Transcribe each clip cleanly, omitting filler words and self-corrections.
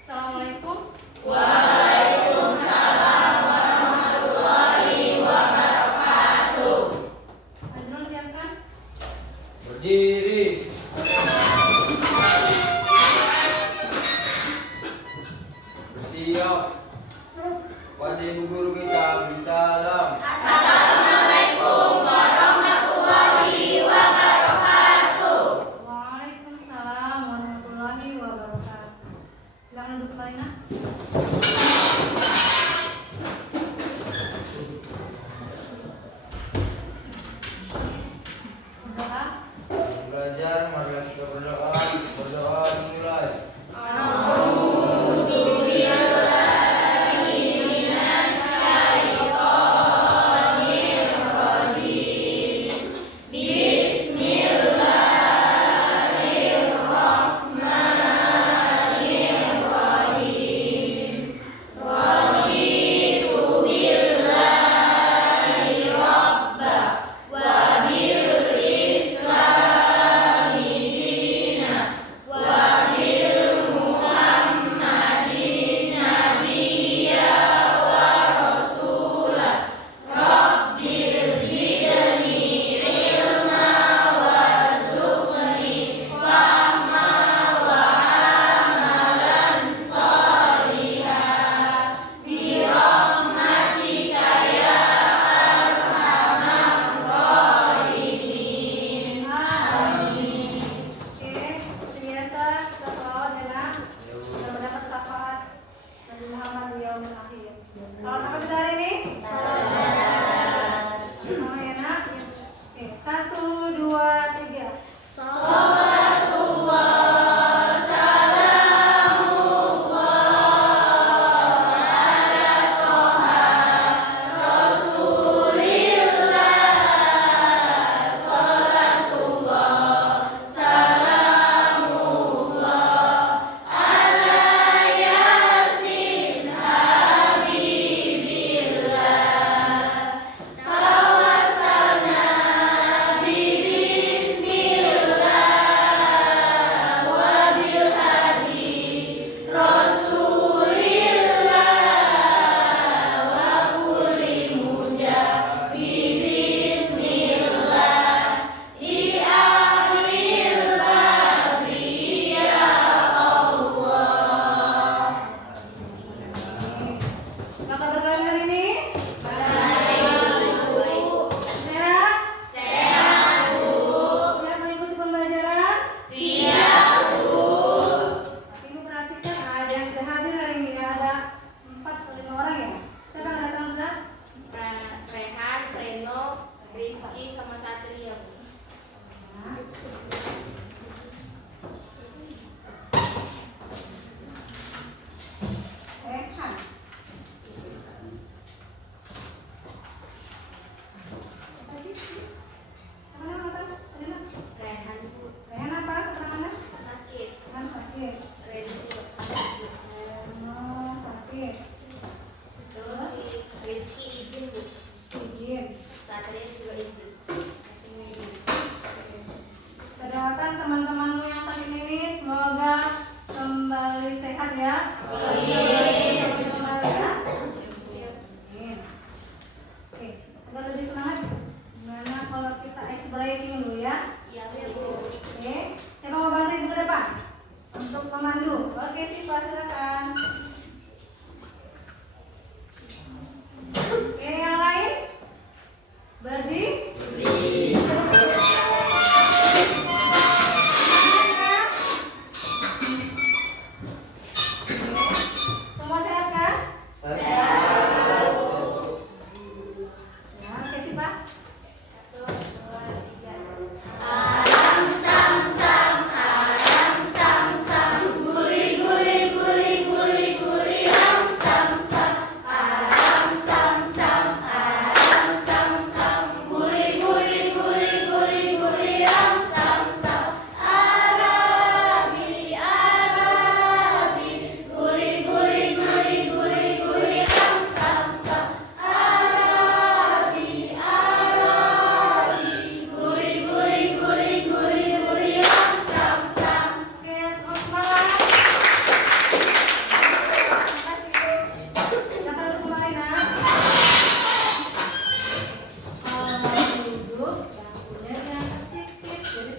Assalamualaikum. Waalaikumsalam warahmatullahi wabarakatuh. Azrul siapkan. Berdiri. Bersiap. Pada ibu guru kita beri salam. Assalamualaikum warahmatullahi wabarakatuh. Waalaikumsalam warahmatullahi wabarakatuh. Silakan duduk kembali, Nak. Berdoa. Belajar marilah kita berdoa.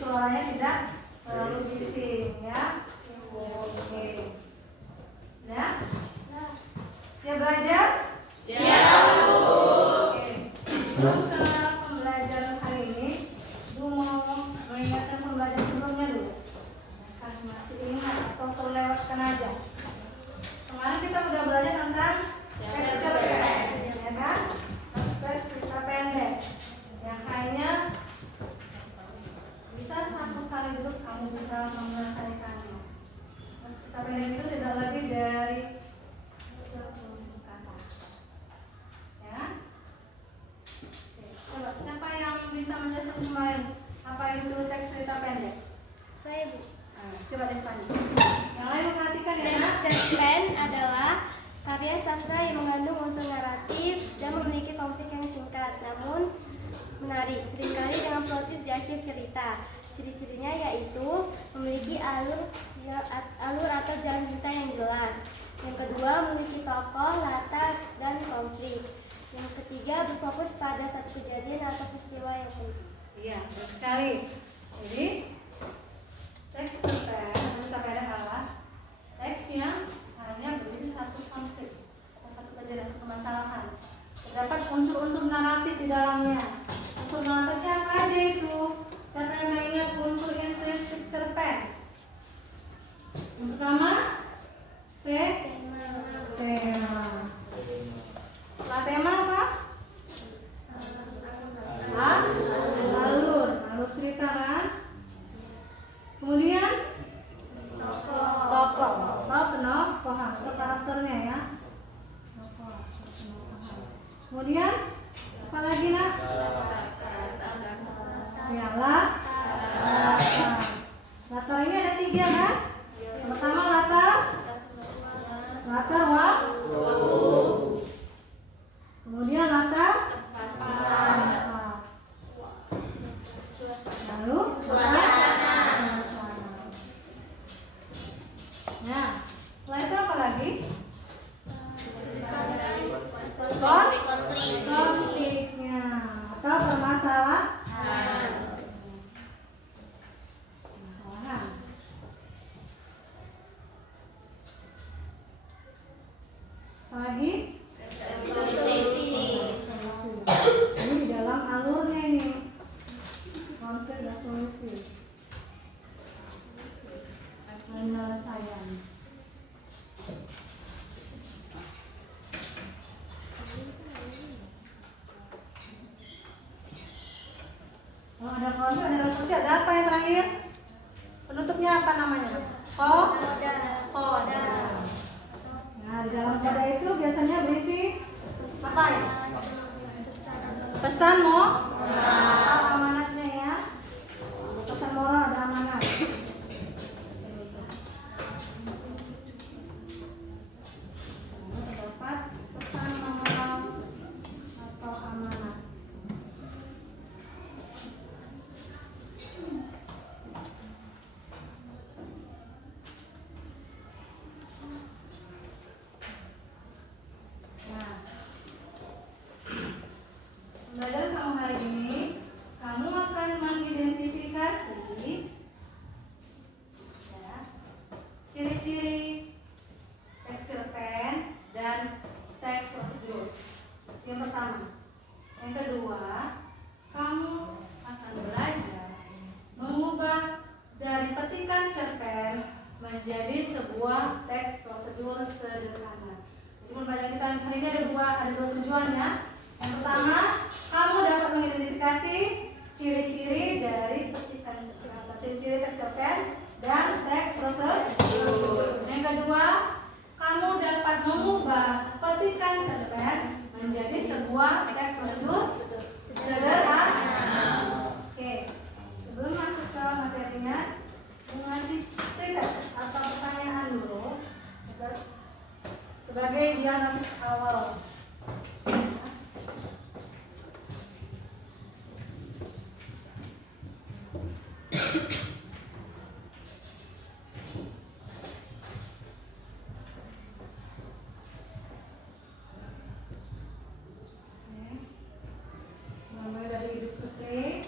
suaranya tidak terlalu bising ya. Oke. Nah, siap belajar? Siap, Bu. Oke. Sebelum ke pembelajaran hari ini, Bu mau mengingatkan pembelajaran sebelumnya dulu. Kan masih ingat atau terlewatkan aja? Kemarin kita udah belajar tentang teks cerpen, ya kan? Teks cerita pendek. Yang kayaknya bisa satu kali duduk kamu bisa menyelesaikannya. Teks cerita pendek itu tidak lebih dari 10 kata. Ya? Oke, coba siapa yang bisa menjelaskan kemarin apa itu teks cerita pendek? Saya, Bu. Nah, coba Despani. Yang lain perhatikan ya. Teks cerpen adalah karya sastra yang mengandung unsur naratif dan memiliki konflik yang singkat namun menarik, seringkali dengan plot twist di akhir cerita. Ciri-cirinya yaitu memiliki alur atau jalan cerita yang jelas. Yang kedua, memiliki tokoh, latar, dan konflik. Yang ketiga, berfokus pada satu kejadian atau peristiwa yang penting. Iya, betul sekali. Jadi teks cerpen atau cerita pendek adalah teks yang hanya berisi satu konflik atau satu kejadian atau permasalahan. Terdapat unsur-unsur naratif di dalamnya. Unsur naratifnya apa aja itu? Siapa yang mengingat unsur intrinsik cerpen? Yang pertama, tema. Setelah tema apa? Alur cerita kan? Kemudian tokoh penokohan atau karakternya ya. Kemudian apa lagi nak? Ya latar ini ada 3 kan? Yang pertama latar kemudian latar lalu suasana. Nah, setelah itu apa lagi? Konfliknya atau permasalahan. Apa lagi? Ini di dalam alurnya ini. Konflik dan solusi. Penyelesaian. Oh, ada konflik, ada solusi, ada apa yang terakhir? Penutupnya apa namanya? Koda. Nah, di dalam koda itu biasanya berisi apa ya? Pesan amanatnya ya. Pesan moral ada amanat. Terdapat pesan moral atau amanat. Belajar kamu hari ini, kamu akan mengidentifikasi ya, ciri-ciri teks cerpen dan teks prosedur. Yang pertama. Yang kedua, kamu akan belajar mengubah dari petikan cerpen menjadi sebuah teks prosedur sederhana. Jadi pembelajaran kita hari ini ada dua tujuannya. Yang pertama, kamu dapat mengidentifikasi ciri-ciri dari petikan cerpen atau ciri-ciri teks cerpen dan teks prosedur. Yang kedua, kamu dapat mengubah petikan cerpen menjadi sebuah teks prosedur sederhana. Oke, sebelum masuk ke materinya, mengasih pretest atau pertanyaan dulu sebagai diagnosis awal. Mulai dari hidup putri.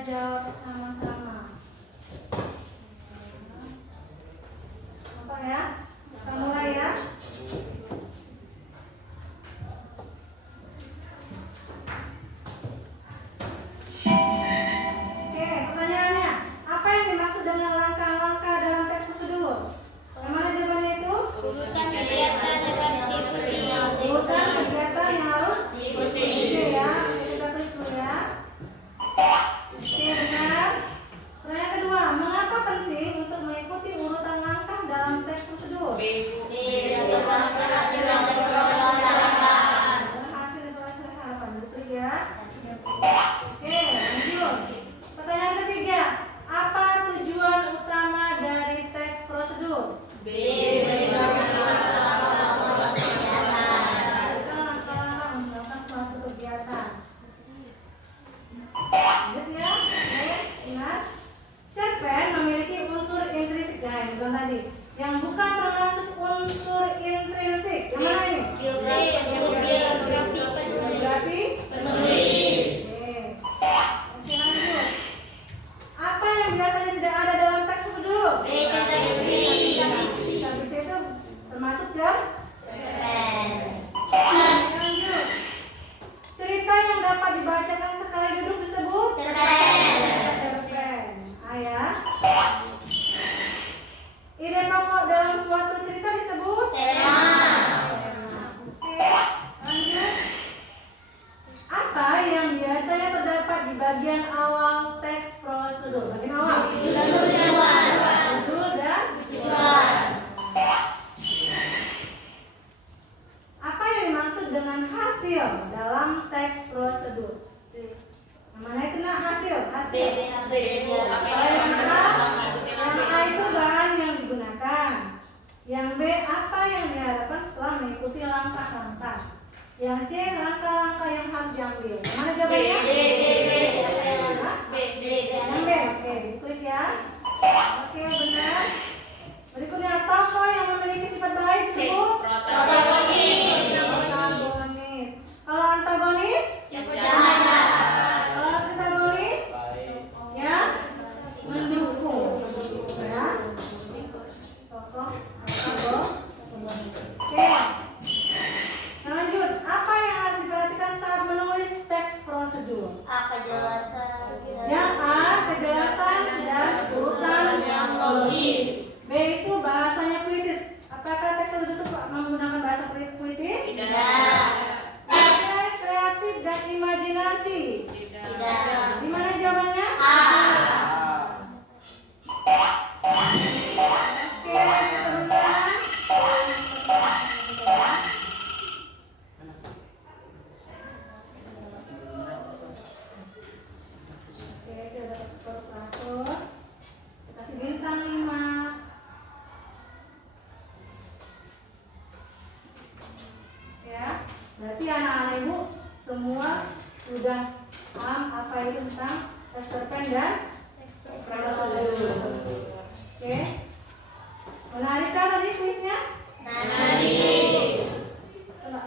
jawab sama-sama. Apa ya? Kita mulai ya. Oke, pertanyaannya, apa yang dimaksud dengan langkah-langkah dalam teks prosedur? Yang mana jawabannya itu? Urutan kegiatan yang harus diikuti. Urutan kegiatan yang harus Diikuti. Oke ya, kita klik dulu ya. Oke, benar. Pertanyaan kedua, mengapa penting untuk mengikuti urutan langkah dalam teks prosedur? Untuk hasil harapan. Hasil evaluasi harapan, betul ya. Oke, lanjut. Pertanyaan ketiga, apa tujuan utama dari teks prosedur? Langkah-langkah melakukan suatu kegiatan. Lanjut ya. Oke, ingat. Cerpen memiliki unsur intrinsik, nah ini bilang tadi, yang bukan termasuk unsur intrinsik. Yang mana ini? Biografi. Penulis. Oke, lanjut. Apa yang biasanya tidak ada dalam teks prosedur? Bisa itu termasuk cerpen. Lanjut. Cerita yang dapat dibacakan sekali duduk disebut cerpen. Ya. Ide pokok dalam suatu cerita disebut tema. Oke, lanjut. Apa yang biasanya terdapat di bagian awal teks prosedur? Bagian awal. Judul dan apa yang dimaksud dengan hasil dalam teks prosedur? Yang mana itu nak hasil? Yang A itu bahan yang digunakan. Yang B apa yang diharapkan setelah mengikuti langkah-langkah. Yang C langkah-langkah yang harus diambil. Yang mana jawabannya? Yang B. Oke, diklik ya. Oke, benar. Berikutnya tokoh yang memiliki sifat baik disebut Protagonis. Kalau antagonis? Kalau antagonis? Ya, mendukung. Ya. Tokoh antagonis. Oke. Lanjut, apa yang harus diperhatikan saat menulis teks prosedur? Yang A, kejelasan dan urutan yang logis. B itu bahasanya puitis. Apakah teks prosedur itu menggunakan bahasa puitis? C, kreatif dan imajinasi. Di mana jawabannya? Oke, teman-teman. Oke, kita dapat skor 100. Kasih bintang 5. Ya, berarti anak-anak ibu semua sudah paham apa itu tentang cerpen dan teks prosedur. Oke, menarik kan tadi kuisnya? Coba,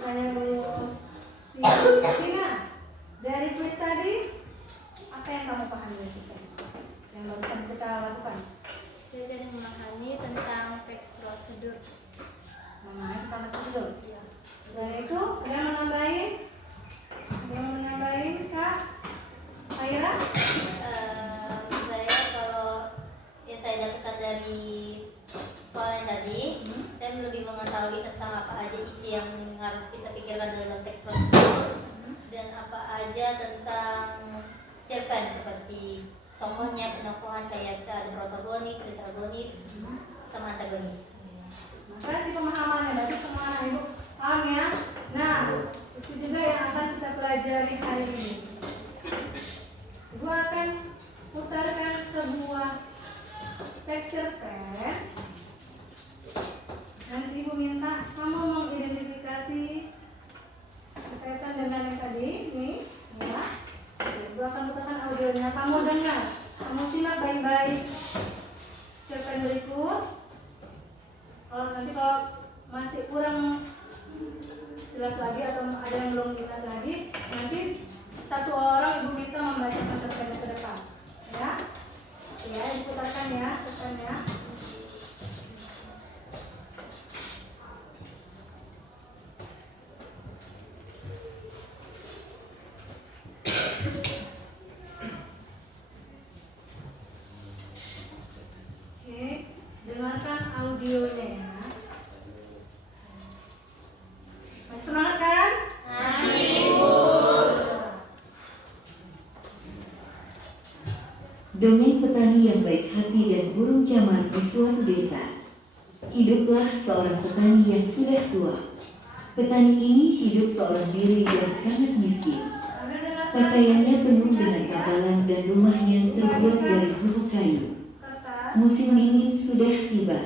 tanya dulu si Tina. Dari kuis tadi, apa yang kamu pahami dari kuis tadi? Yang barusan kita lakukan? Saya jadi memahami tentang teks prosedur. Memahami tentang teks prosedur. Ya. Selain itu, ada yang menambahin? Ada yang menambahin, Kak? Aira? Saya kalau yang saya dapatkan dari soal yang tadi, saya lebih mengetahui tentang apa aja isi yang harus kita pikirkan dalam teks prosedur dan apa aja tentang cerpen seperti tokohnya, penokohan kayak bisa ada protagonis, antagonis, sama antagonis. Makasih pemahamannya, berarti semua anak ibu paham ya? Nah, itu juga yang akan kita pelajari hari ini. Ibu akan putarkan sebuah teks cerpen. Nanti ibu minta kamu mengidentifikasi berkaitan dengan yang tadi, nih, ya. Ibu akan putarkan audionya, kamu dengar, kamu simak baik-baik cerpen berikut. Kalau masih kurang jelas lagi atau ada yang belum dilihat lagi, nanti satu orang ibu minta membacakan cerpen ke depan. Ya, ya, diputarkan ya, putarkan ya. Oke, dengarkan audionya ya. Masih semangat kan? Dongeng petani yang baik hati dan burung camar di suatu desa. Hiduplah seorang petani yang sudah tua. Petani ini hidup seorang diri yang sangat miskin. Sambil dengarkan Pakaiannya penuh dengan ya. kapalan dan rumahnya terbuat dari bubuk kayu. Kertas. Musim dingin sudah tiba.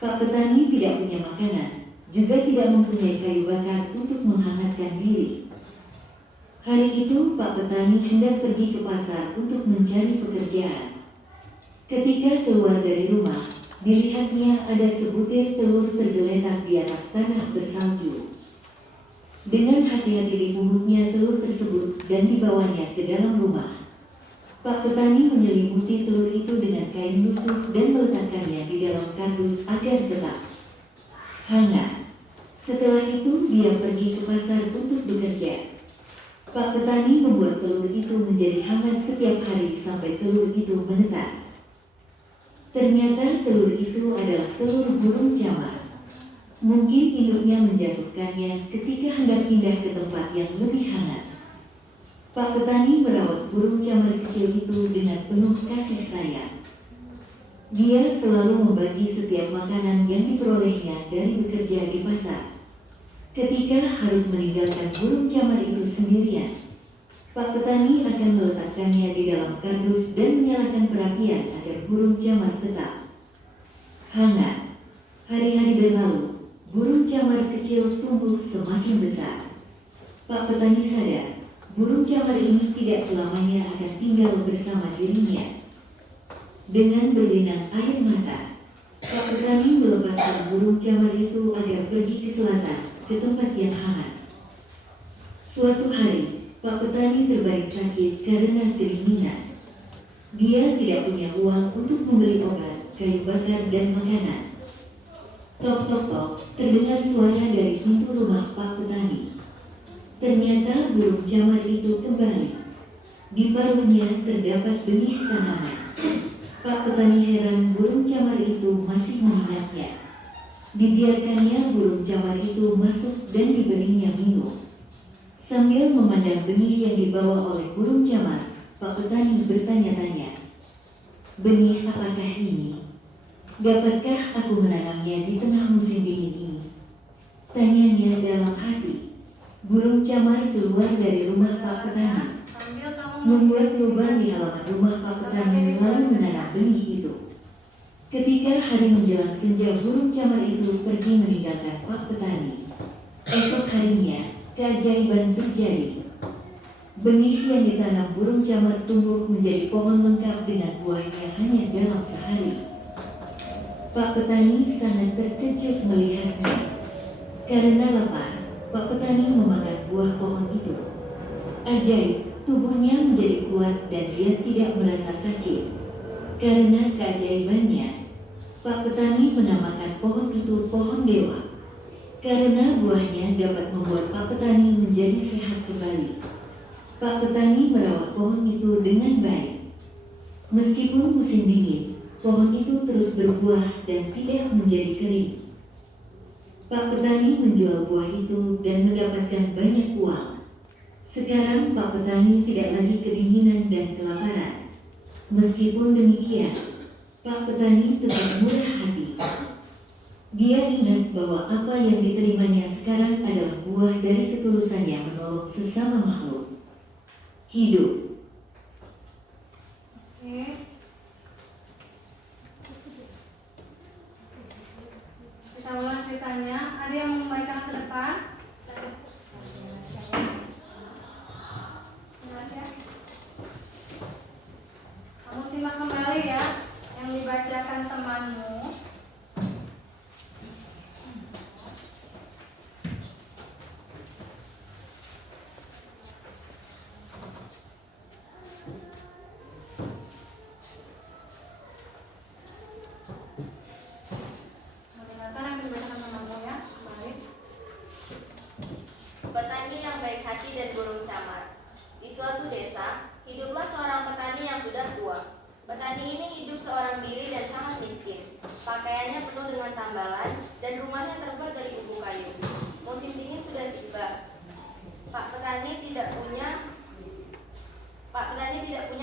Pak petani tidak punya makanan, juga tidak mempunyai kayu bakar untuk menghangatkan diri. Hari itu Pak petani hendak pergi ke pasar untuk mencari pekerjaan. Ketika keluar dari rumah, dilihatnya ada sebutir telur tergeletak di atas tanah bersalju. Dengan hati-hati dipungutnya telur tersebut dan dibawanya ke dalam rumah. Pak petani menyelimuti telur itu dengan kain lusuh dan meletakkannya di dalam kardus agar tetap hangat. Setelah itu dia pergi ke pasar untuk bekerja. Pak petani membuat telur itu menjadi hangat setiap hari sampai telur itu menetas. Ternyata telur itu adalah telur burung camar. Mungkin induknya menjatuhkannya ketika hendak pindah ke tempat yang lebih hangat. Pak petani merawat burung camar kecil itu dengan penuh kasih sayang. Dia selalu membagi setiap makanan yang diperolehnya dari bekerja di pasar. Ketika harus meninggalkan burung camar itu sendirian, Pak petani akan meletakkannya di dalam kardus dan menyalakan perapian agar burung camar tetap hangat. Hari-hari berlalu, burung camar kecil tumbuh semakin besar. Pak petani sadar, burung camar ini tidak selamanya akan tinggal bersama dirinya. Dengan berlinang air mata, Pak petani melepaskan burung camar itu agar pergi ke selatan, ke tempat yang hangat. Suatu hari, Pak petani terbaring sakit karena kedinginan. Dia tidak punya uang untuk membeli obat, kayu bakar, dan makanan. Tok tok tok, terdengar suara dari pintu rumah Pak petani. Ternyata burung camar itu kembali. Di paruhnya terdapat benih tanaman. Pak petani heran burung camar itu masih mengingatnya. Dibiarkannya burung camar itu masuk dan diberinya minum. Sambil memandang benih yang dibawa oleh burung camar, Pak petani bertanya-tanya, "Benih apakah ini? Dapatkah aku menanamnya di tengah musim dingin ini?" Tanyanya dalam hati. Burung camar keluar dari rumah Pak petani, Sambil kamu membuat lubang di halaman rumah Pak petani lalu menanam benih itu. Ketika hari menjelang senja, burung camar itu pergi meninggalkan Pak petani. Esok harinya, keajaiban terjadi. Benih yang ditanam burung camar tumbuh menjadi pohon lengkap dengan buahnya hanya dalam sehari. Pak petani sangat terkejut melihatnya. Karena lapar, Pak petani memakan buah pohon itu. Ajaib, tubuhnya menjadi kuat dan dia tidak merasa sakit. Karena keajaibannya, Pak petani menamakan pohon itu pohon dewa. Karena buahnya dapat membuat Pak petani menjadi sehat kembali. Pak petani merawat pohon itu dengan baik. Meskipun musim dingin, pohon itu terus berbuah dan tidak menjadi kering. Pak petani menjual buah itu dan mendapatkan banyak uang. Sekarang Pak petani tidak lagi kedinginan dan kelaparan. Meskipun demikian, Pak petani tetap murah hati. Dia ingat bahwa apa yang diterimanya sekarang adalah buah dari ketulusannya menolong sesama makhluk hidup. Oke. Kita ulang ceritanya. Ada yang membaca ke depan? Kamu simak kembali ya yang dibacakan temanmu. Petani yang baik hati dan burung camar. Di suatu desa, hiduplah seorang petani yang sudah tua. Petani ini hidup seorang diri dan sangat miskin. Pakaiannya penuh dengan tambalan dan rumahnya terbuat dari kubu kayu. Musim dingin sudah tiba. Pak petani tidak punya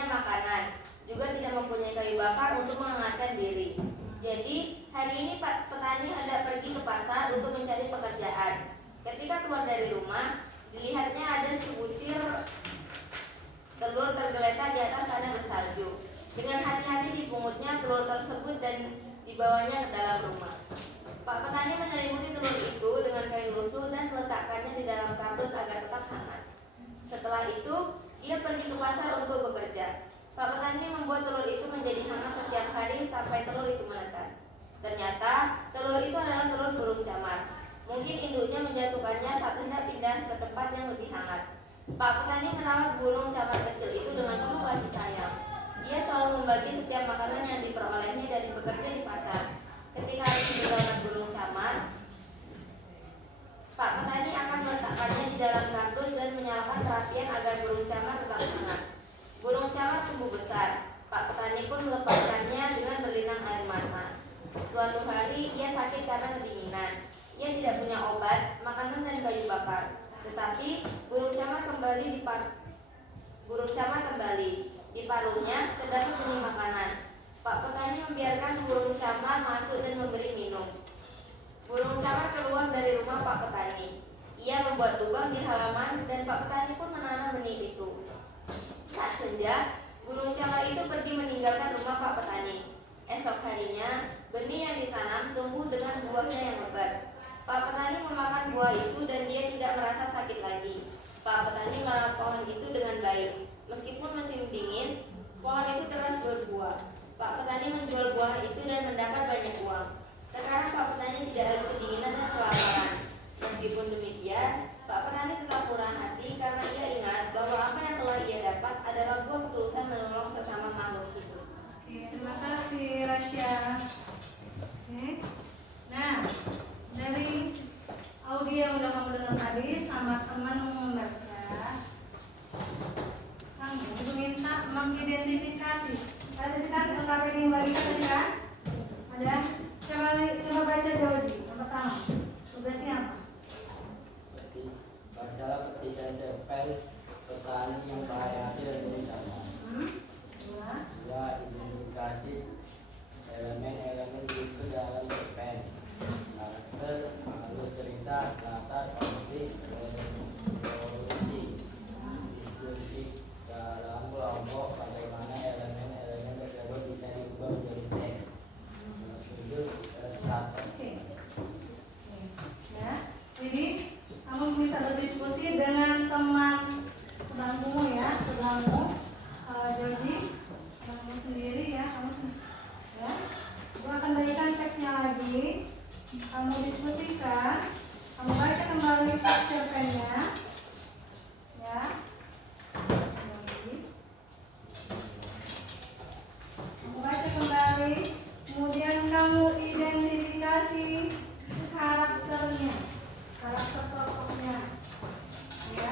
makanan, juga tidak mempunyai kayu bakar untuk menghangatkan diri. Jadi, hari ini Pak petani hendak pergi ke pasar untuk mencari pekerjaan. Ketika keluar dari rumah, dilihatnya ada sebutir telur tergeletak di atas tanah bersalju. Dengan hati-hati dipungutnya telur tersebut dan dibawanya ke dalam rumah. Pak petani menyelimuti telur itu dengan kain lusuh dan meletakkannya di dalam kardus agar tetap hangat. Setelah itu, dia pergi ke pasar untuk bekerja. Pak petani membuat telur itu menjadi hangat setiap hari sampai telur itu menetas. Ternyata, telur itu adalah telur burung camar. Mungkin induknya menjatuhkannya saat hendak pindah ke tempat yang lebih hangat. Pak petani merawat burung camar kecil itu dengan penuh kasih sayang. Dia selalu membagi setiap makanan yang diperolehnya dari bekerja di pasar. Ketika itu mendapat burung camar, Pak petani akan meletakkannya di dalam kardus dan menyalakan perapian agar burung camar tetap hangat. Burung camar tumbuh besar. Pak petani pun melepaskannya dengan berlinang air mata. Suatu hari ia sakit karena kedinginan. Ia tidak punya obat, makanan dan kayu bakar. Tetapi burung camar kembali. Di paruhnya terdapat benih makanan. Pak petani membiarkan burung camar masuk dan memberi minum. Burung camar keluar dari rumah Pak petani. Ia membuat lubang di halaman dan Pak petani pun menanam benih itu. Saat senja, burung camar itu pergi meninggalkan rumah Pak petani. Esok harinya, benih yang ditanam tumbuh dengan buahnya yang lebat. Pak petani memakan buah itu dan dia tidak merasa sakit lagi. Pak petani merawat pohon itu dengan baik. Meskipun musim dingin, pohon itu terus berbuah. Pak petani menjual buah itu dan mendapat banyak uang. Sekarang Pak petani tidak lagi kedinginan dan kelaparan. Meskipun demikian, Pak petani tetap murah hati karena ia ingat bahwa apa yang telah ia dapat adalah buah ketulusan menolong sesama makhluk hidup. Oke, terima kasih Rasya. Oke. Nah, dari audio yang udah kamu dengar tadi sama teman membaca, kamu diminta mengidentifikasi. Tadi kan KKP yang bagi tadi kan? Ada? Coba baca Joji. Yang pertama, tugasnya apa? Bacalah ketika cerpen petani yang baik hati dan berencana. Dua, identifikasi elemen-elemen itu dalam cerpen. Karakter, alur cerita, latar, konflik, resolusi, diskusi dalam kelompok, bagaimana elemen-elemen tersebut bisa diubah menjadi teks. Tujuh, strategi. Oke. Ya, jadi kamu bisa berdiskusi dengan teman sebangkumu ya, sebangku. Joji, kamu sendiri ya, ya. Gue akan bagikan teksnya lagi. Kamu diskusikan, kamu baca kembali teks cerpennya, ya. Kamu baca kembali, kemudian kamu identifikasi karakternya, karakter tokohnya, ya.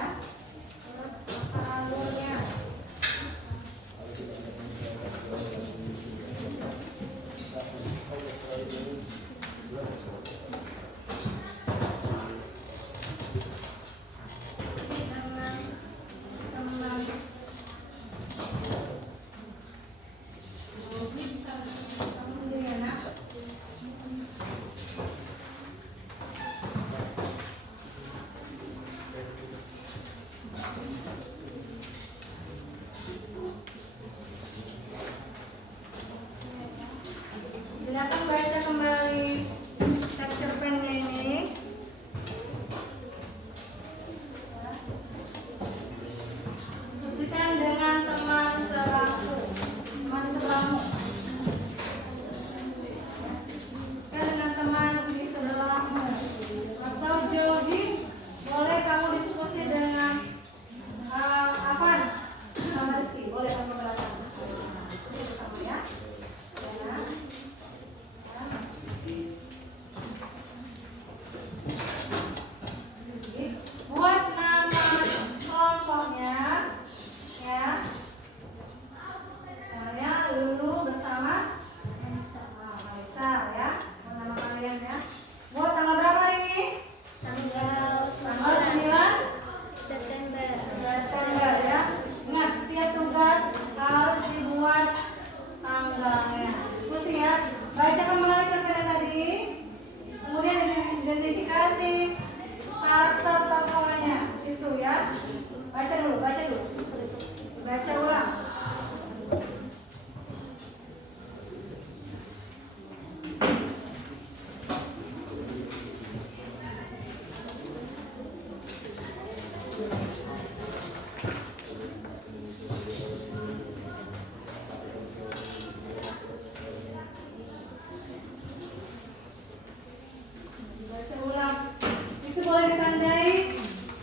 karakter tokohnya di situ ya. Baca dulu. Baca ulang. Baca ulang. Itu boleh ditandai.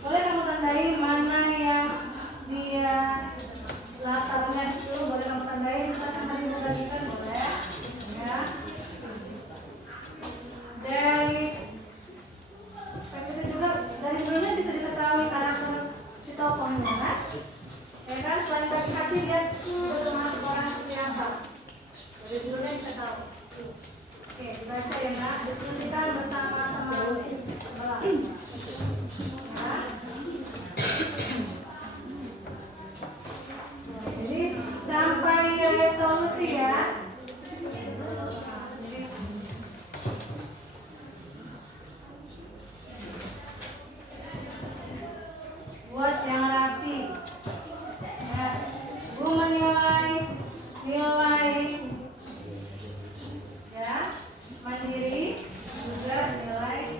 Boleh kamu tandai mana yang dia latarnya itu. Boleh kamu tandai. Kita sama dibagikan boleh. Ya. Dari teks itu juga dari judulnya bisa diketahui karakter si tokohnya kan? Ya kan? Selain bagi hati dia berteman orang seperti apa? Dari judulnya bisa tahu. Oke, dibaca ya nak. Diskusikan bersama teman sebelah. Ya. Jadi sampai resolusi ya. Buat yang rapi. Ya. Bu menilai ya mandiri juga nilai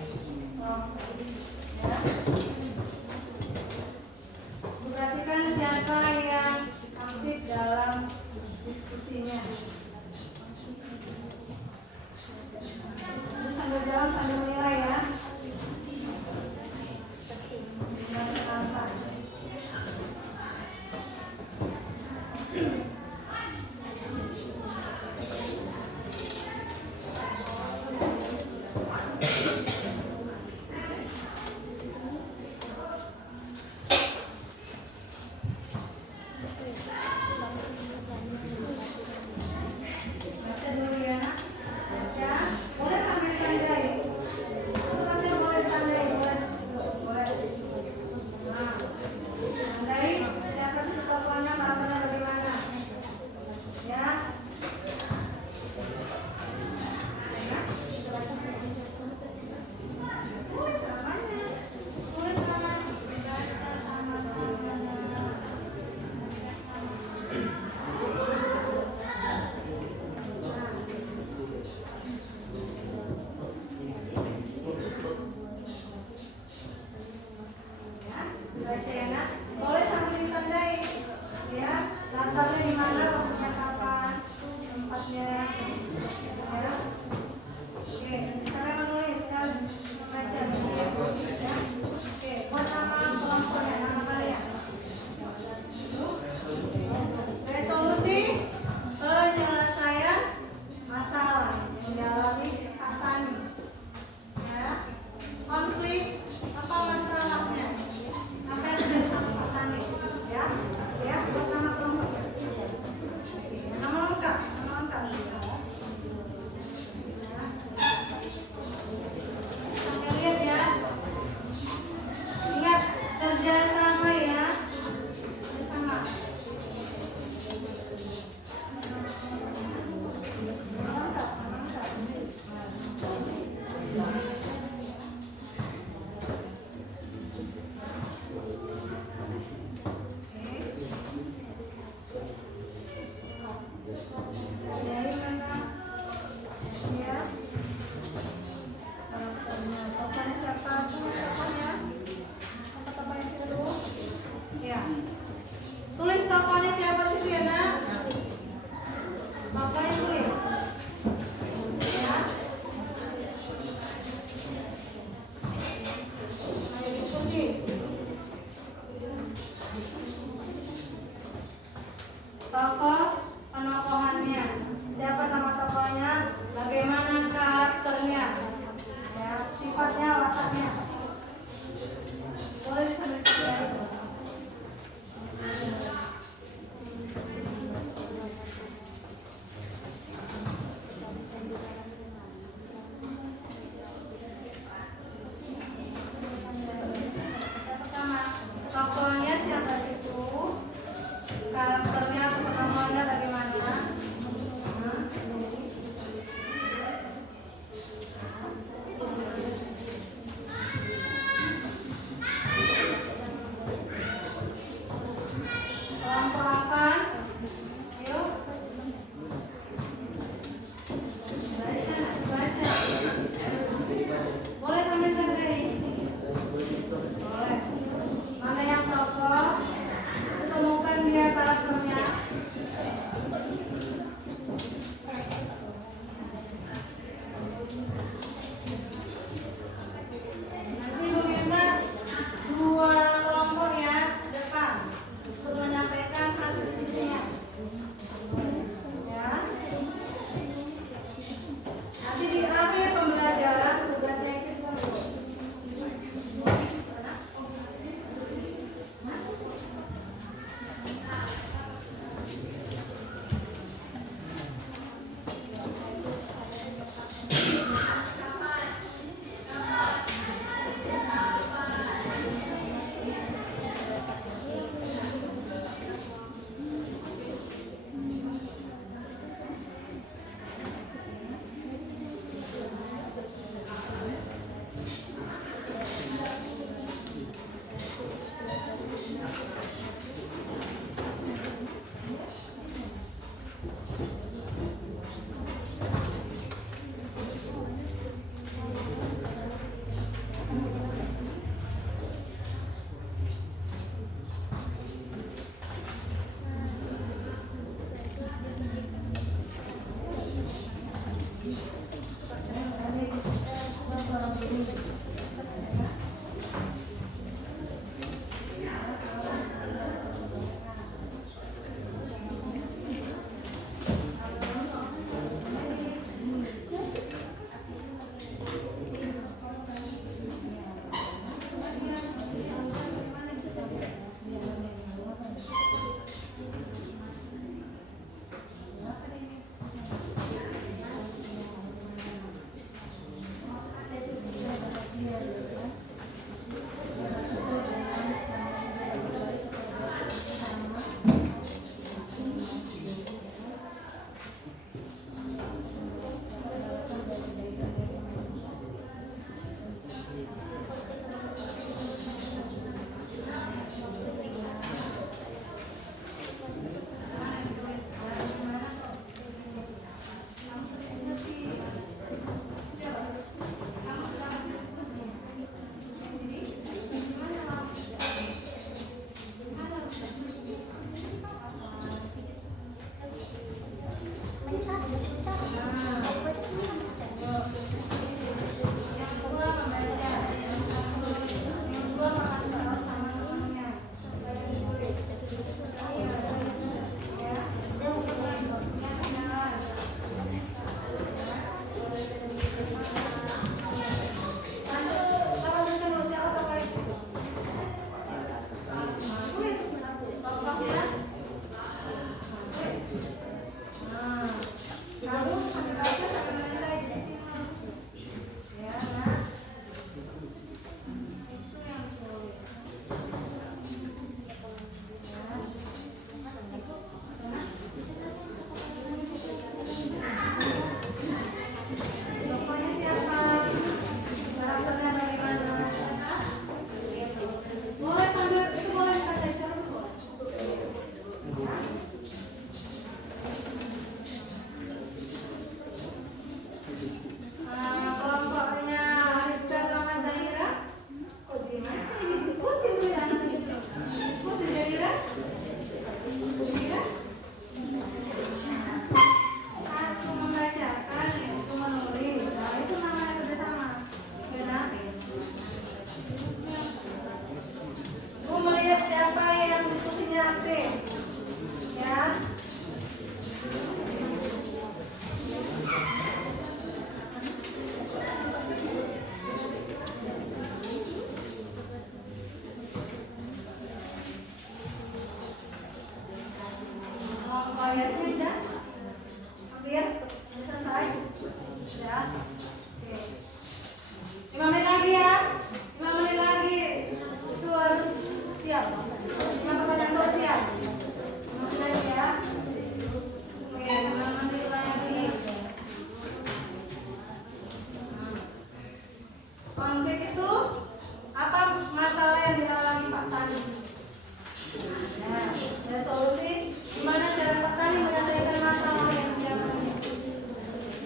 aktif. Ya. Kelompoknya sudah hampir selesai. Ya. Oke. 5 menit lagi ya. 5 menit lagi. Itu harus siap. 5 pertanyaan dulu siap. 5 menit lagi ya. Oke, 5 menit lagi. Konflik itu apa masalah yang dialami Pak Tani? Nah, ada solusi gimana cara Pak Tani menyelesaikan masalah yang dialami?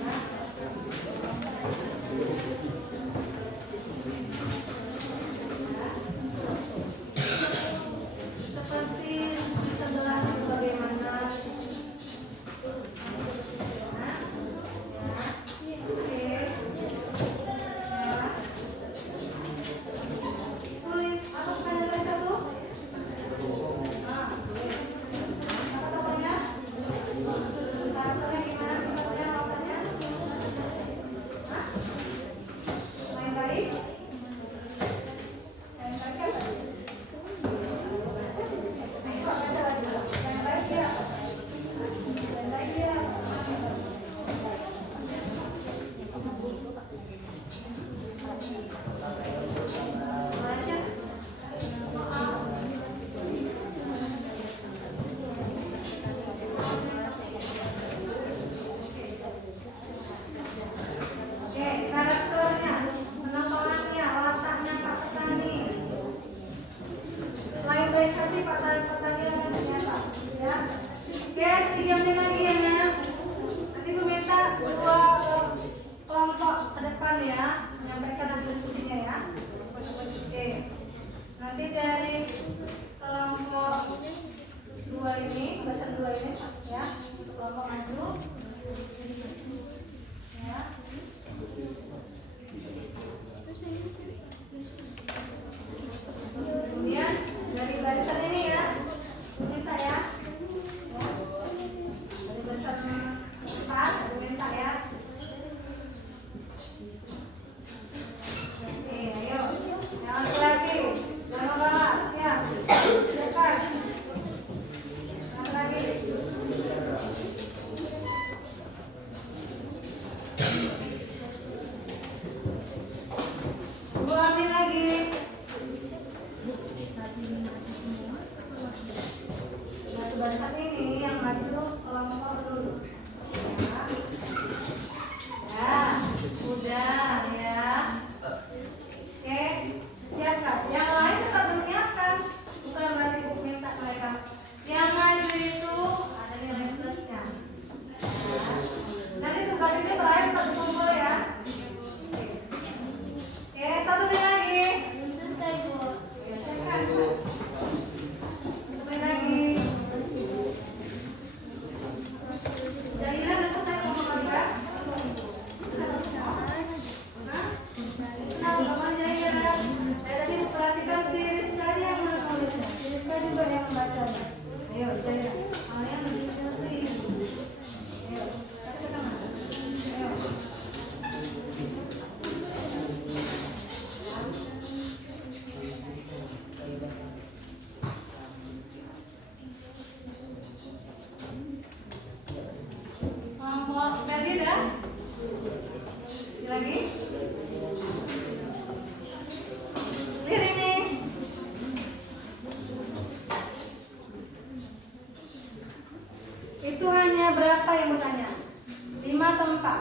Nah. Seperti di sebelah itu bagaimana? Nah, ya, oke. Ya. Tulis apa kalian tulis satu? Nah, tulis. Apa tokohnya? Karakternya gimana sifatnya awalnya? Hah? Main baik? Main baik apa? Ayo baca lagi. Main baik ya? Main baik ya? Baca. Oke, karakternya, penampakannya, wataknya Pak Petani. Selain baik hati, Pak Petani ternyata, ya. Oke, 3 menit lagi ya, Nak. Nanti gue minta 2 kelompok ke depan ya, menyampaikan hasil diskusinya ya. Oke, nanti dari kelompok 2 ini, bahasan 2 ini, ya, kelompok maju. Ya. Kemudian dari barisan ini ya, minta ya. Dari barisan 4, minta ya. Oke, ayo. Jangan lagi. Jangan balas, ya. Siapkan. Jangan lagi. Dua menit lagi. Nah, barisan ini yang maju kelompok dulu. Ya. Ya, udah ya. Oke, siapkan. Yang lain tetap menyiapkan. Bukan berarti aku minta mereka. Yang maju itu ada nilai plusnya. Ya. Nanti tugas ini terakhir tetap dikumpul ya. Oke, 1 menit lagi. Selesai, Bu. Oke, siapkan. 1 menit lagi. Zaira, nanti saya mau keluarga. Hah? Kenapa Mama Zaira? Dari tadi perhatikan si Rizka yang menulisnya. Si Rizka juga yang membacanya. Ayo, Zaira. Kalian lebih diskusi. Ayo, tapi ke tengah. Ayo. Kelompok Ferdi dah? Lagi? Clear ini. Itu hanya berapa yang bertanya? 5 atau 4?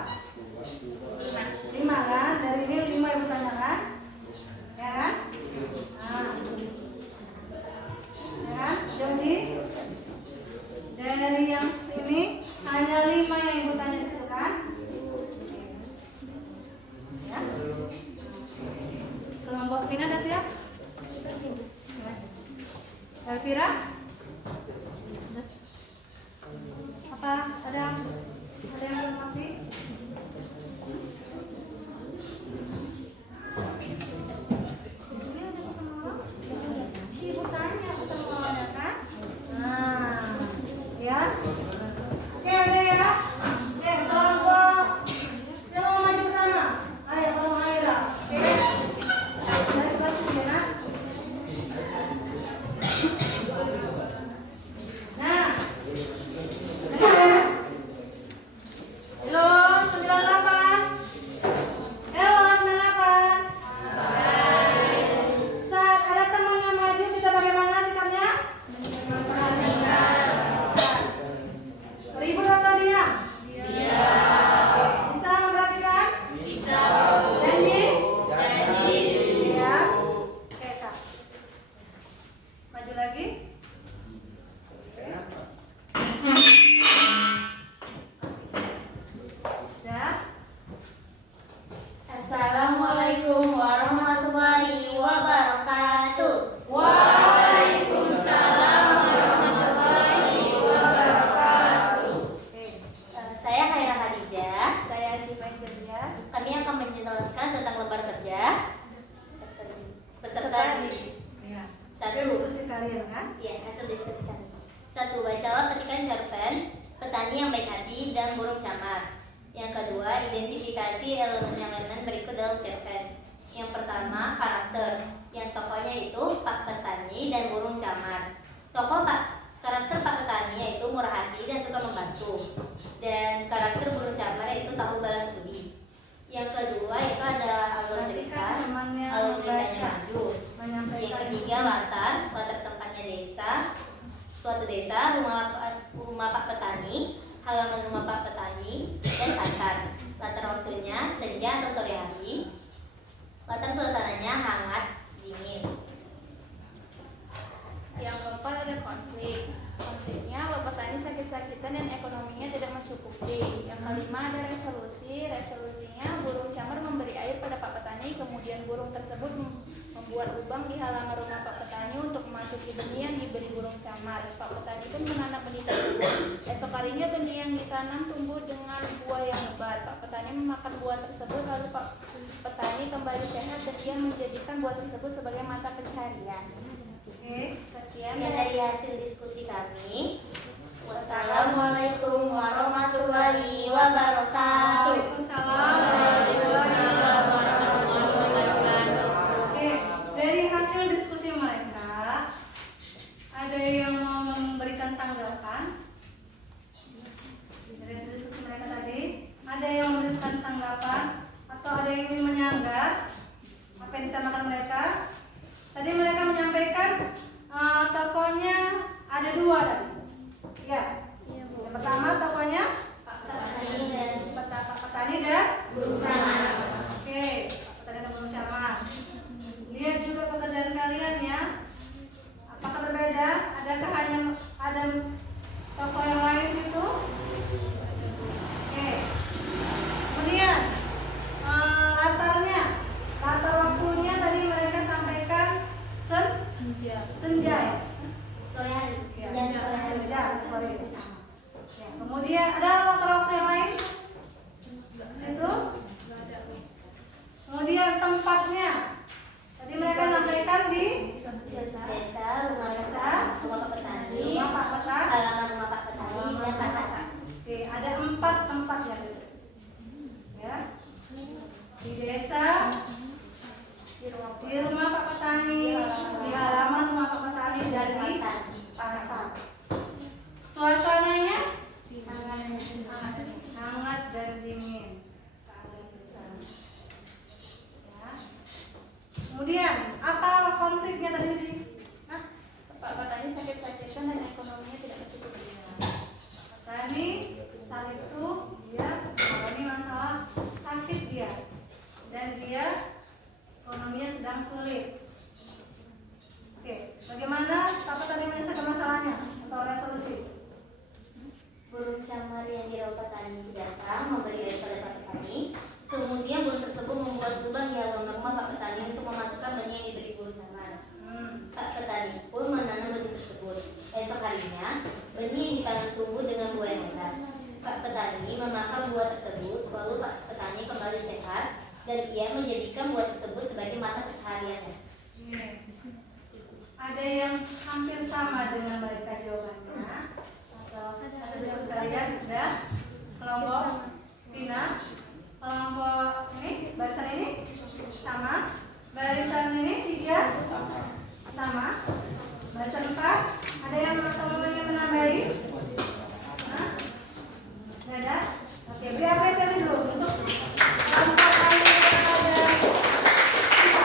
5 kan? Dari ini 5 yang bertanya kan? Ya kan? Nah. Ya kan? Jadi dari yang sini hanya 5 yang ibu tanya itu kan? Ya. Kelompok Vina udah siap? Ya. Elvira? Apa? Ada yang belum ngerti? Di sini ada pesan mama? Ibu tanya pesan mama kan? kalian kan? Ya, hasil diskusi kami. 1. Bacalah petikan cerpen petani yang baik hati dan burung camar. Yang kedua, identifikasi elemen-elemen berikut dalam cerpen. Yang pertama, karakter. Yang tokohnya itu Pak Petani dan burung camar. Karakter Pak Petani yaitu murah hati dan suka membantu. Dan karakter burung camar yaitu tahu balas budi. Yang kedua itu ada alur cerita, alur ceritanya maju. Yang ketiga latar tempatnya desa, suatu desa, rumah Pak Petani, halaman rumah Pak Petani, dan pasar. Latar waktunya senja atau sore hari. Latar suasananya hangat, dingin. Yang keempat ada konflik. Konfliknya Pak Petani sakit-sakitan dan ekonominya tidak mencukupi. Yang kelima ada resolusi. Resolusinya burung camar memberi air pada Pak Petani, kemudian burung tersebut membuat lubang di halaman rumah Pak Petani untuk memasuki benih yang diberi burung camar. Pak Petani pun menanam benih tersebut. Esok harinya benih yang ditanam tumbuh dengan buah yang lebat. Pak Petani memakan buah tersebut, lalu Pak Petani kembali sehat dan dia menjadikan buah tersebut sebagai mata pencaharian. Oke. Sekian Dari hasil diskusi kami. Wassalamualaikum warahmatullahi wabarakatuh. Waalaikumsalam. Oke, dari hasil diskusi mereka, ada yang mau memberikan tanggapan? Dari hasil diskusi mereka tadi, ada yang memberikan tanggapan atau ada yang ingin menyanggah apa yang disampaikan mereka? Tadi mereka menyampaikan tokohnya ada 2 tadi. Ya. Yang pertama tokohnya Pak Petani dan burung camar. Oke, Pak Petani dan burung camar. Lihat juga pekerjaan kalian ya. Apakah berbeda? Adakah hanya ada tokoh yang lain di situ? Oke. Kemudian latar waktunya tadi mereka sampaikan senja ya? Sore hari. Senja, sore itu sama. Ya, kemudian ada latar waktu yang lain? Situ? Kemudian tempatnya. Tadi mereka sampaikan di Desa, rumah Pak Petani, rumah Pak Petani, halaman rumah Pak Petani, dan pasar. Oke, ada 4 tempat ya. Di desa, di rumah Pak Petani, di halaman rumah Pak Petani, dan di pasar. Suasananya hangat dan dingin. Ya. Kemudian apa konfliknya tadi sih? Pak Petani sakit-sakitan dan ekonominya tidak mencukupi. Pak Petani saat itu dia mengalami masalah sakit dia, dan dia ekonominya sedang sulit. Oke, bagaimana Pak Petani menyelesaikan masalahnya atau resolusi? Burung camar yang dirawat petani datang memberi air pada Pak Petani. Kemudian burung tersebut membuat lubang di halaman rumah Pak Petani untuk memasukkan benih yang diberi burung camar. Pak Petani pun menanam benih tersebut. Esok harinya, benih yang ditanam tumbuh dengan buah yang lebat. Pak Petani memakan buah tersebut, lalu Pak Petani kembali sehat dan ia menjadikan buah tersebut sebagai mata pencahariannya. Ada yang hampir sama dengan mereka jawabannya atau hasil sekalian? Ada kelompok Tina, kelompok ini, barisan ini sama, barisan ini 3 sama, barisan 4. Ada yang menambahi? Ada? Oke, beri apresiasi dulu untuk kelompok lain yang ada. Terima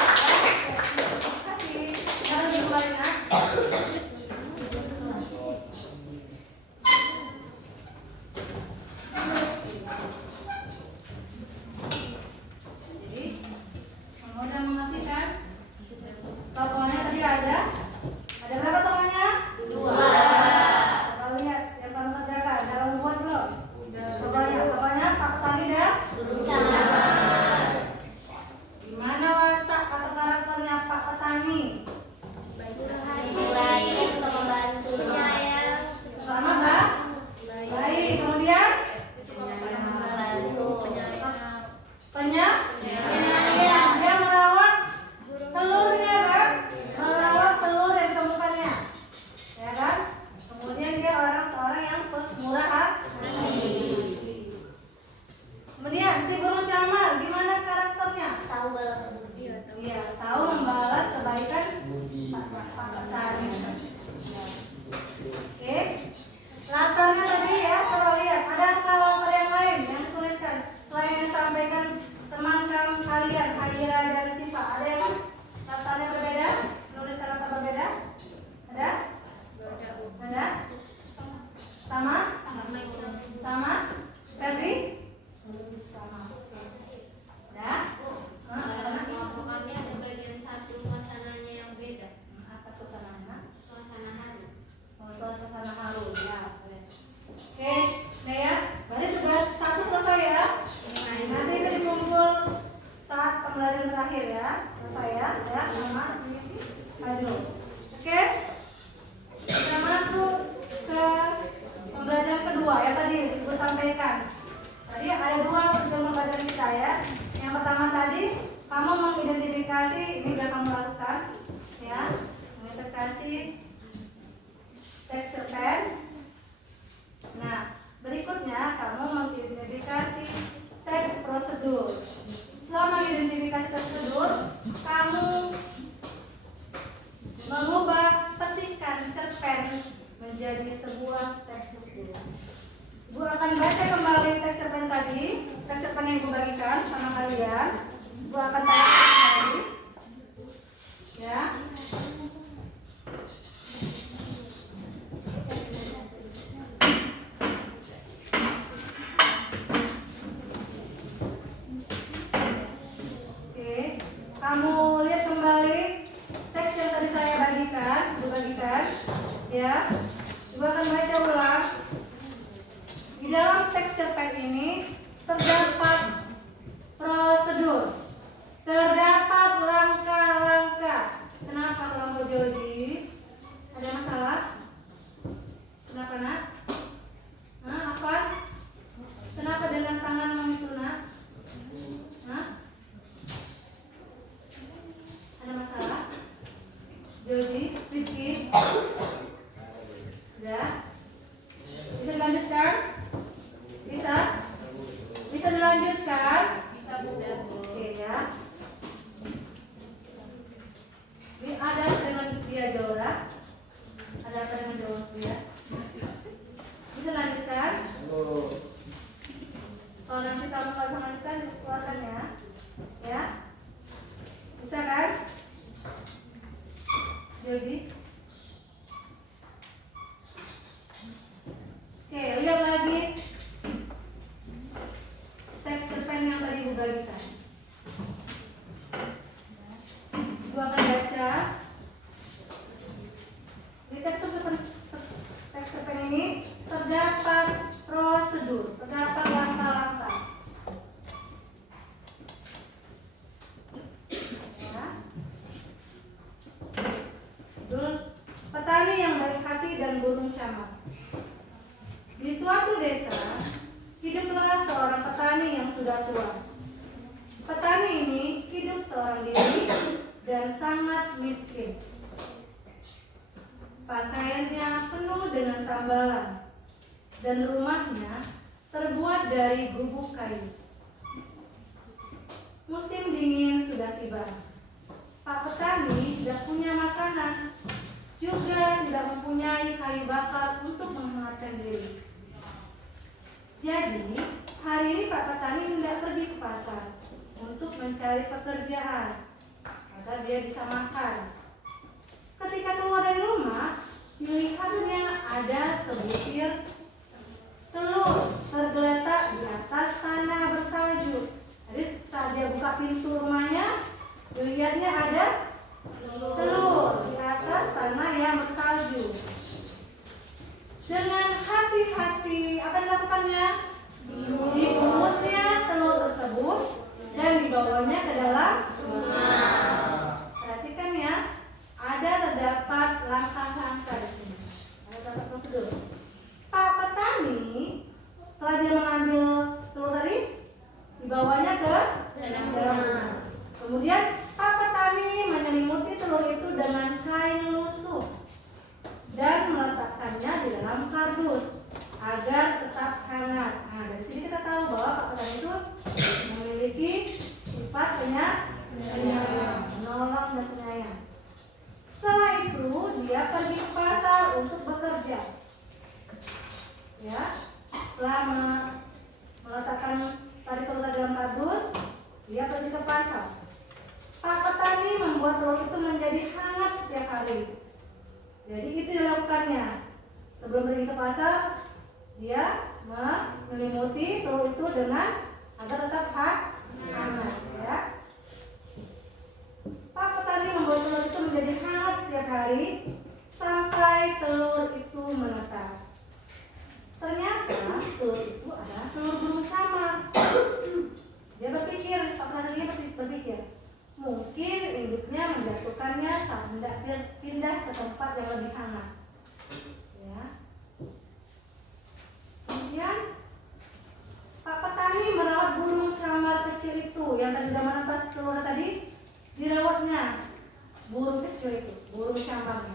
kasih. Jangan dikembali ya. Jadi semua sudah mengerti kan? Tokohnya tadi ada berapa tokohnya? 2. Coba lihat yang kamu kerjakan, dalam buat belum? Tokohnya Pak Petani dan Burung camar. gimana watak atau karakternya Pak Petani? Baik, suka membantu. Sama Mbak? Baik, kemudian Membantu. penyayang, dia merawat telurnya kan? Merawat telur yang ditemukannya. teks dulu. Ibu akan baca kembali teks cerpen tadi, teks cerpen yang Ibu bagikan sama kalian. Ibu akan tayangkan kembali. Ya. Oke, kamu lihat kembali teks yang tadi saya bagikan, Ibu bagikan. Ya. Ibu akan baca ulang. Di dalam teks cerpen ini terdapat prosedur, terdapat langkah-langkah. Kenapa kelompok Joji? Ada masalah? Kenapa nak? Hah, apa? Kenapa dengan tangan itu nak? Hah? Ada masalah? Joji, Rizky? Udah? Bisa dilanjutkan? Bisa? Bisa dilanjutkan? Bisa Bu. Oke ya. Ini ada dengan dia Jora. Ada apa dengan Jora dia? Bisa lanjutkan? Kalau nanti kamu nggak bisa lanjutkan, keluarkan ya. Ya. Bisa kan? Joji? Oke, lihat lagi teks cerpen yang tadi Ibu bagikan. Ibu akan baca. Di teks cerpen ini terdapat prosedur, terdapat langkah-langkah. Ya. Petani yang baik hati dan burung camar. Di suatu desa, hiduplah seorang petani yang sudah tua. Petani ini hidup seorang diri dan sangat miskin. Pakaiannya penuh dengan tambalan dan rumahnya terbuat dari gubuk kayu. Musim dingin sudah tiba. Pak petani tidak punya makanan, juga tidak mempunyai kayu bakar untuk menghangatkan diri. Jadi, hari ini Pak petani hendak pergi ke pasar untuk mencari pekerjaan agar dia bisa makan. Ketika keluar dari rumah, dilihatnya ada sebutir telur tergeletak di atas tanah bersalju. Jadi saat dia buka pintu rumahnya, dilihatnya ada telur di atas tanah yang bersalju. Dengan hati-hati, apa yang dilakukannya? Dipungutnya telur tersebut dan dibawanya ke dalam rumah. Perhatikan ya, terdapat langkah-langkah di sini. Ada prosedur. Pak petani setelah dia mengambil telur tadi, dibawanya ke dalam rumah. Kemudian Pak petani menyelimuti telur itu dengan kain lusuh dan meletakkannya di dalam kardus agar tetap hangat. Nah, dari sini kita tahu bahwa Pak petani itu memiliki sifat penyayang, menolong dan penyayang. Setelah itu dia pergi ke pasar untuk bekerja. Ya, setelah meletakkan tadi telur dalam kardus, dia pergi ke pasar. Pak petani membuat telur itu menjadi hangat setiap hari. Jadi itu dilakukannya. Sebelum pergi ke pasar, dia menyelimuti telur itu dengan agar tetap hangat. Ya. Pak petani membuat telur itu menjadi hangat setiap hari sampai telur itu menetas. Ternyata telur itu adalah telur burung camar. Dia berpikir, Pak petani berpikir, mungkin induknya menjatuhkannya saat hendak pindah ke tempat yang lebih hangat. Ya. Kemudian Pak petani merawat burung camar kecil itu yang tadi sudah menetas telur tadi. Dirawatnya burung kecil itu, burung camar.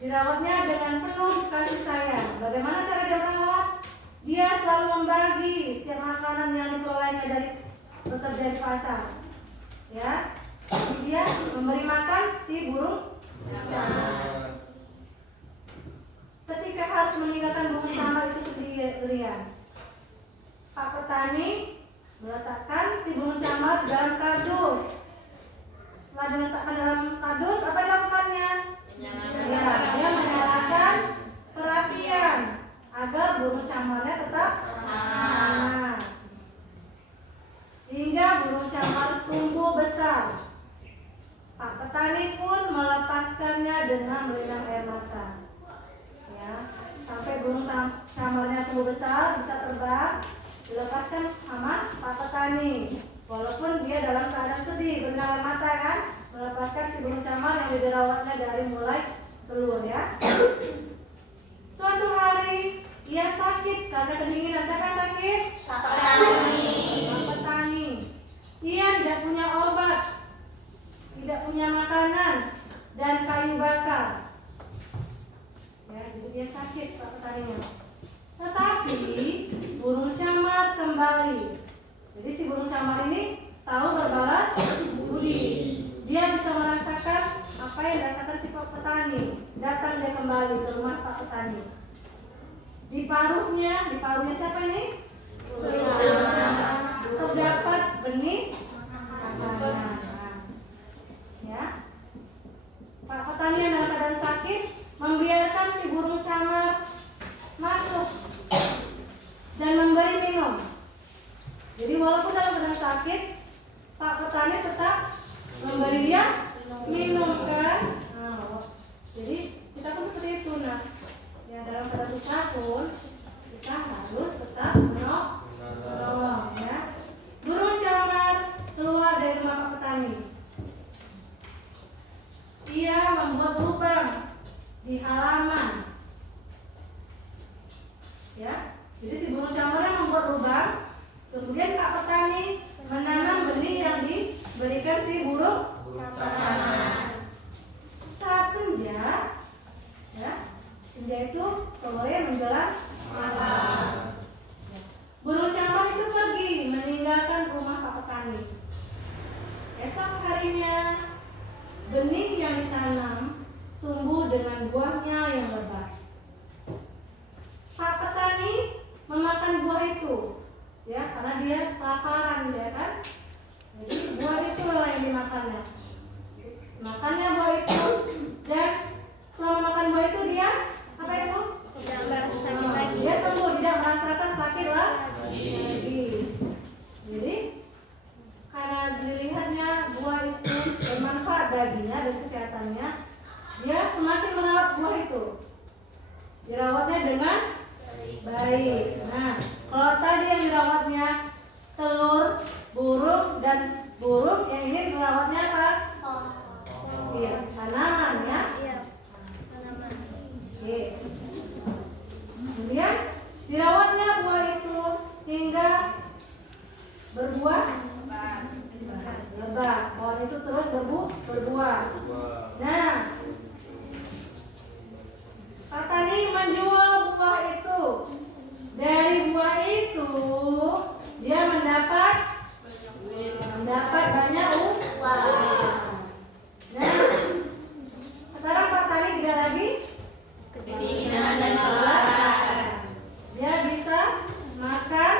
Dirawatnya dengan penuh kasih sayang. Bagaimana cara dia merawat? Dia selalu membagi setiap makanan yang diperolehnya dari bekerja di pasar. Ya, dia memberi makan si burung camar. Ketika harus petani meletakkan si burung camar dalam kardus. Setelah diletakkan dalam kardus, apa dilakukannya? Ya, dia menyalakan perapian agar burung camarnya tetap hangat. Hingga burung camar tumbuh besar. Pak petani pun melepaskannya dengan melinang air mata. Ya, sampai burung camarnya tumbuh besar, bisa terbang, dilepaskan sama Pak petani. Walaupun dia dalam keadaan sedih, benar air mata kan, melepaskan si burung camar yang dirawatnya dari mulai telur ya. Suatu hari ia sakit karena kedinginan. Siapa yang sakit? Pak petani. Pak petani. Ia tidak punya obat, tidak punya makanan dan kayu bakar. Ya, jadi dia sakit Pak petaninya. Tetapi burung camar kembali. Jadi si burung camar ini tahu berbalas budi. Dia bisa merasakan apa yang dirasakan si Pak petani. Datang dia kembali ke rumah Pak petani. Di paruhnya siapa ini? Burung camar. Terdapat benih makanan. Ya. Pak petani yang dalam keadaan sakit membiarkan si burung camar masuk dan memberi minum. Jadi walaupun dalam keadaan sakit, Pak petani tetap memberi dia minum kan. Nah, jadi kita pun seperti itu. Nah, ya dalam keadaan susah pun kita harus tetap menolong ya. Burung camar keluar dari rumah Pak petani. Ia membuat lubang di halaman. Ya, jadi si burung camarnya membuat lubang. Kemudian Pak petani menanam benih yang diberikan si burung camar. Saat senja, ya, senja itu sore menjelang malam. Burung camar itu pergi meninggalkan rumah Pak petani. Esok harinya benih yang ditanam tumbuh dengan buahnya yang lebat. Pak petani memakan buah itu, ya, karena dia kelaparan, ya kan? Jadi buah itu yang dimakannya. Makannya buah itu, dan setelah makan buah itu dia apa itu? Tidak merasa sakit lagi. Dia sembuh, tidak merasakan sakit lagi. Jadi karena dilihatnya buah itu bermanfaat baginya dan kesehatannya, dia semakin merawat buah itu. Dirawatnya dengan baik. Nah, kalau tadi yang dirawatnya telur, burung, dan burung, yang ini dirawatnya apa? Iya, tanaman ya. Iya, tanaman. Oke. Kemudian dirawatnya buah itu hingga berbuah lebat. Pohon itu terus berbuah. Nah, Pak tani menjual buah itu. Dari buah itu dia mendapat banyak uang. Nah, sekarang Pak tani tidak lagi Kedinginan dan kelaparan. Dia bisa makan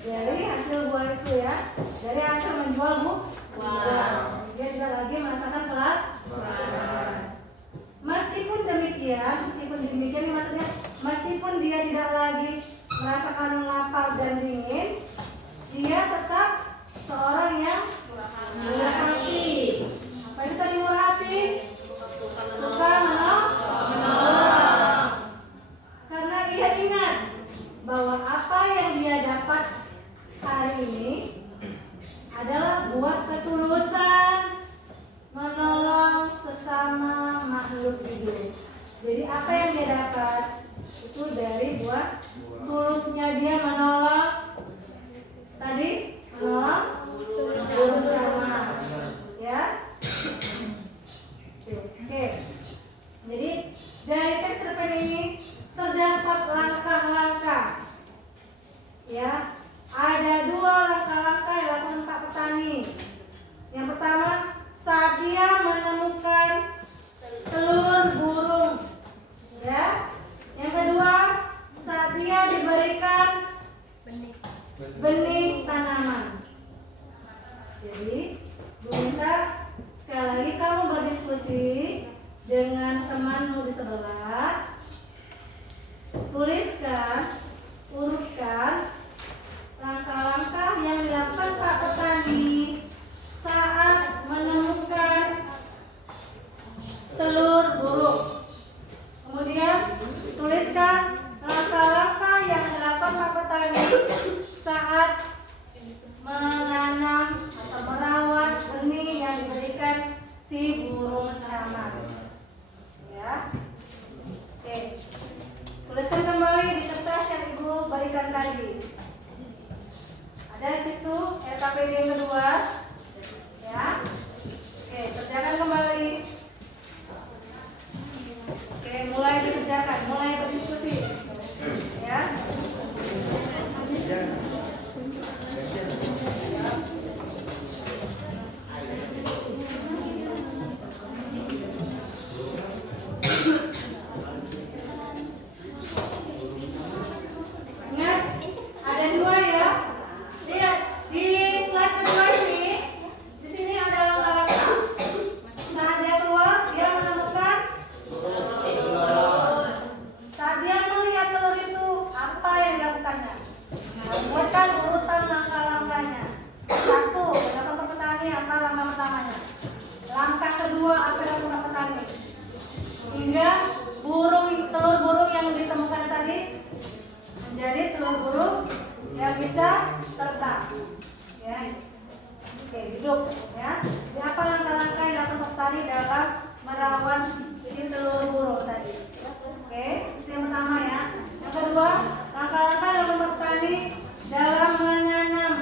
dari hasil buah itu ya, dari hasil menjual buah. Dia tidak lagi merasakan kelaparan. Meskipun demikian ini maksudnya meskipun dia tidak lagi merasakan lapar dan dingin, dia tetap seorang yang murah hati. Apa itu tadi murah hati? Suka menolong. Karena ia ingat bahwa apa yang dia dapat hari ini adalah buah ketulusan menolong sesama makhluk hidup. Jadi apa yang dia dapat itu dari buah tulusnya dia menolong tadi menolong burung camar. Ya. Oke. Jadi dari teks cerpen ini terdapat langkah-langkah. Ya, ada 2 langkah-langkah yang dilakukan Pak petani. Yang pertama, saat dia menemukan telur burung, ya. Yang kedua, saat dia diberikan sebelah. Tuliskan, urutkan langkah-langkah yang dilakukan Pak Petani saat menemukan telur burung. Kemudian tuliskan langkah-langkah yang dilakukan Pak Petani saat menanam atau merawat benih yang diberikan si burung camar. Ya. Oke. Tuliskan kembali di kertas yang Ibu berikan tadi. Ada di situ LKPD yang kedua. Ya. Oke, kerjakan kembali. Oke, mulai dikerjakan, mulai berdiskusi. Ya. Ingat, ada dua ya. Lihat di slide kedua ini, di sini ada langkah-langkah. Saat dia keluar, dia menemukan. Saat dia melihat telur itu, apa yang dilakukannya? Buatkan urutan langkah-langkahnya. Satu, dilakukan Pak Petani, apa langkah pertamanya? Langkah kedua, apa yang dilakukan Pak Petani? Hingga telur burung yang ditemukan tadi menjadi telur burung yang bisa terbang. Ya. Oke, duduk ya. Jadi apa langkah-langkah yang dilakukan Pak Petani dalam merawat si telur burung tadi? Oke, itu yang pertama ya. Yang kedua, langkah-langkah yang dilakukan Pak Petani dalam menanam,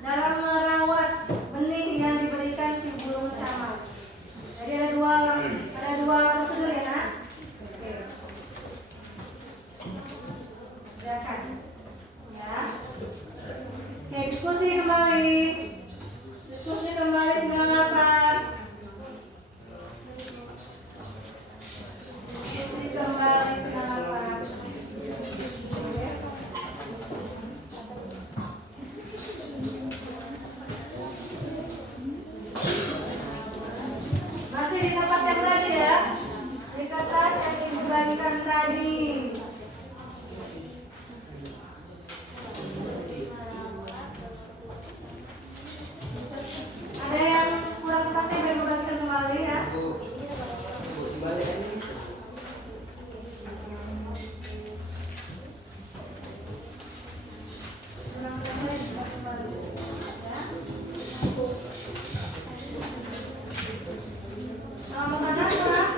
dalam merawat benih yang diberikan si burung camar. Jadi ada dua prosedur ya, Nak? Oke. Silakan. Ya. Oke, diskusi kembali. Diskusi kembali 98. Diskusi kembali 98. Masih di kertas yang tadi ya. Di kertas yang dibagikan tadi. Ada yang kurang kertasnya biar dibagikan kembali ya. Kurang kertasnya dibagikan kembali. Ya. Sama sana kurang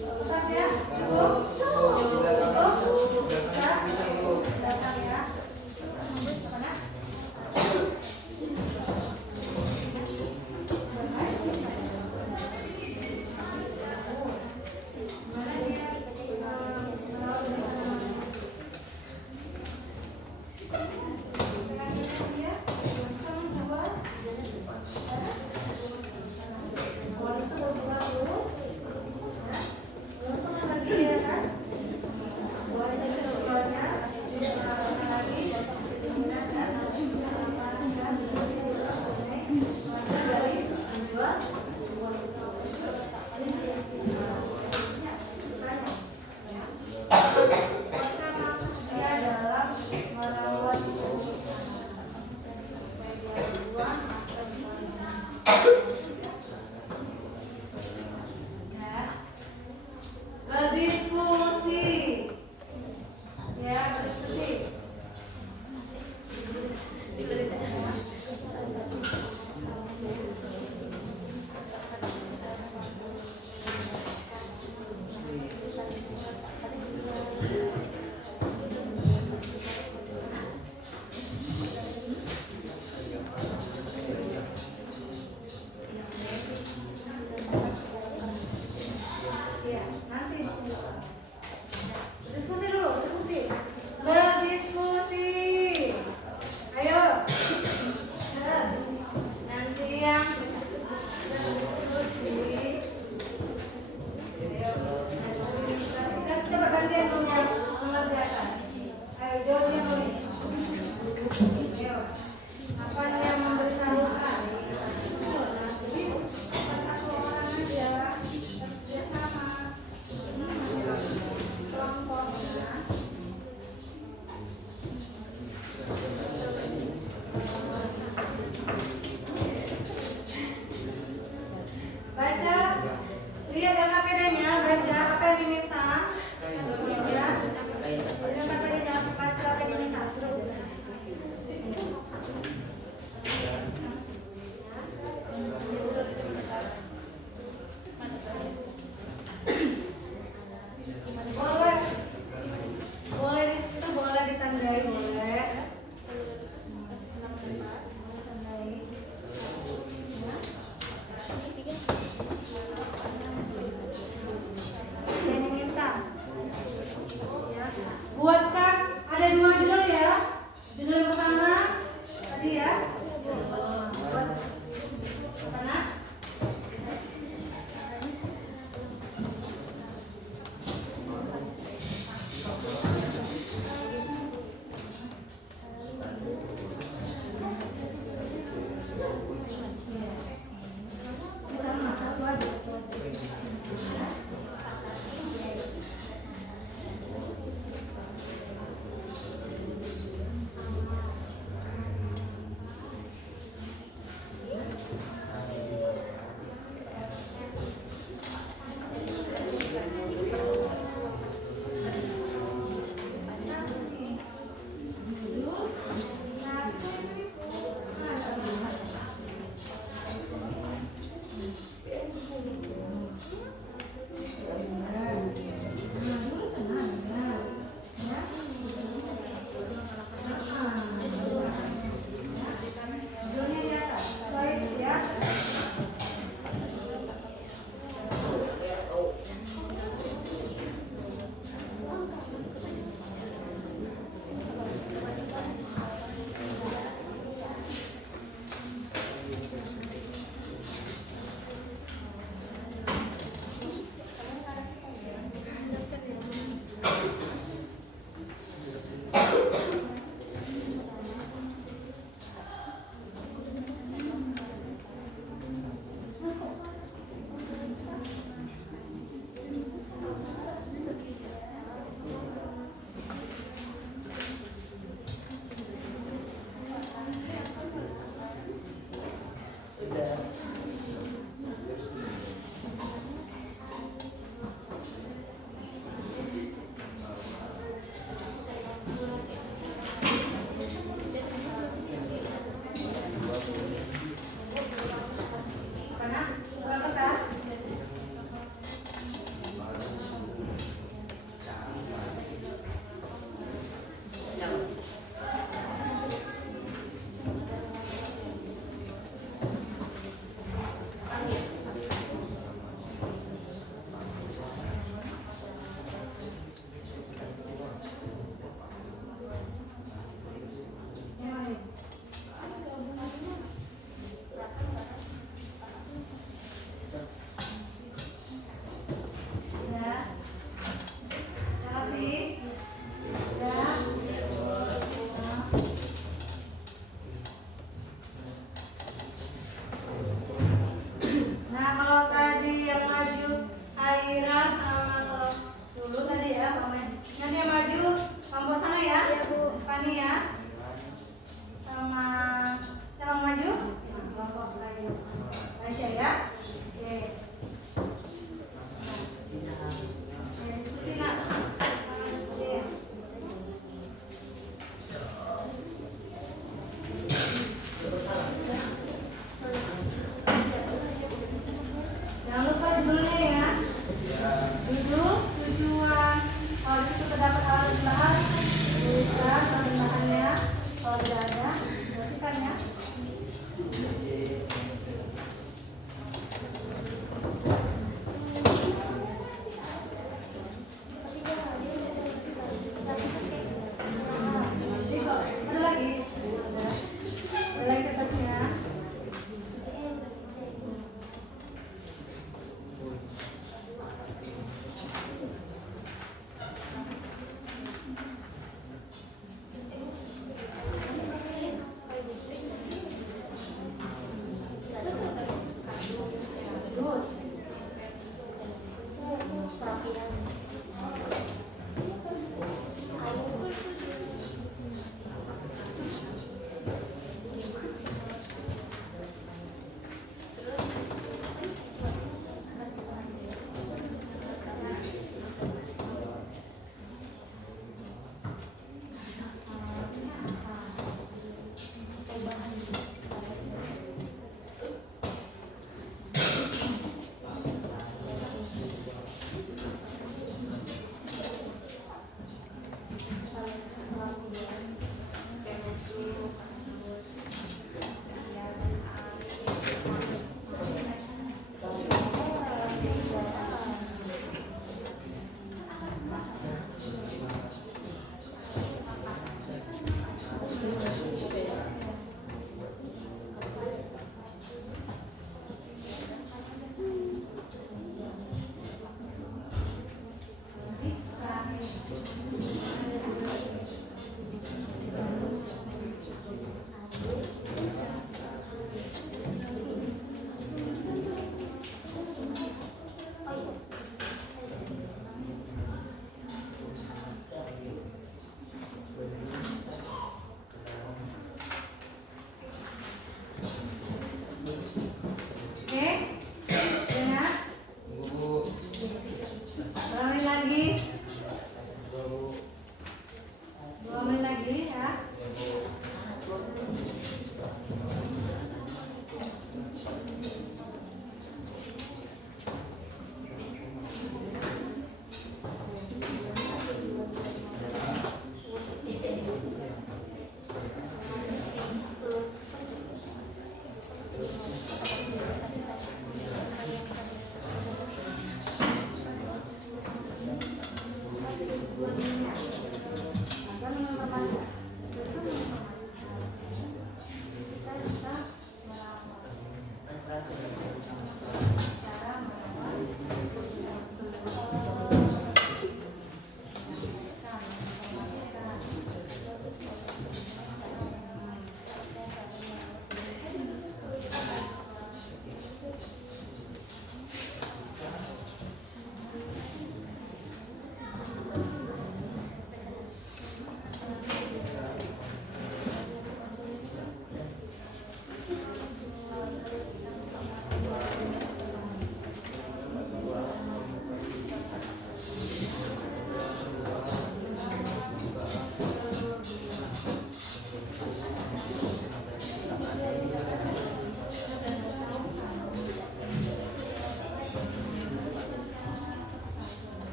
kertasnya cukup. Cukup. Bisa. Silakan ya. Mana? Berdiskusi. Ya, berdiskusi. Iya, nanti berdiskusi dulu, berdiskusi. Ayo. Nanti yang berdiskusi. Ayo. Kita coba gantian dulu ya.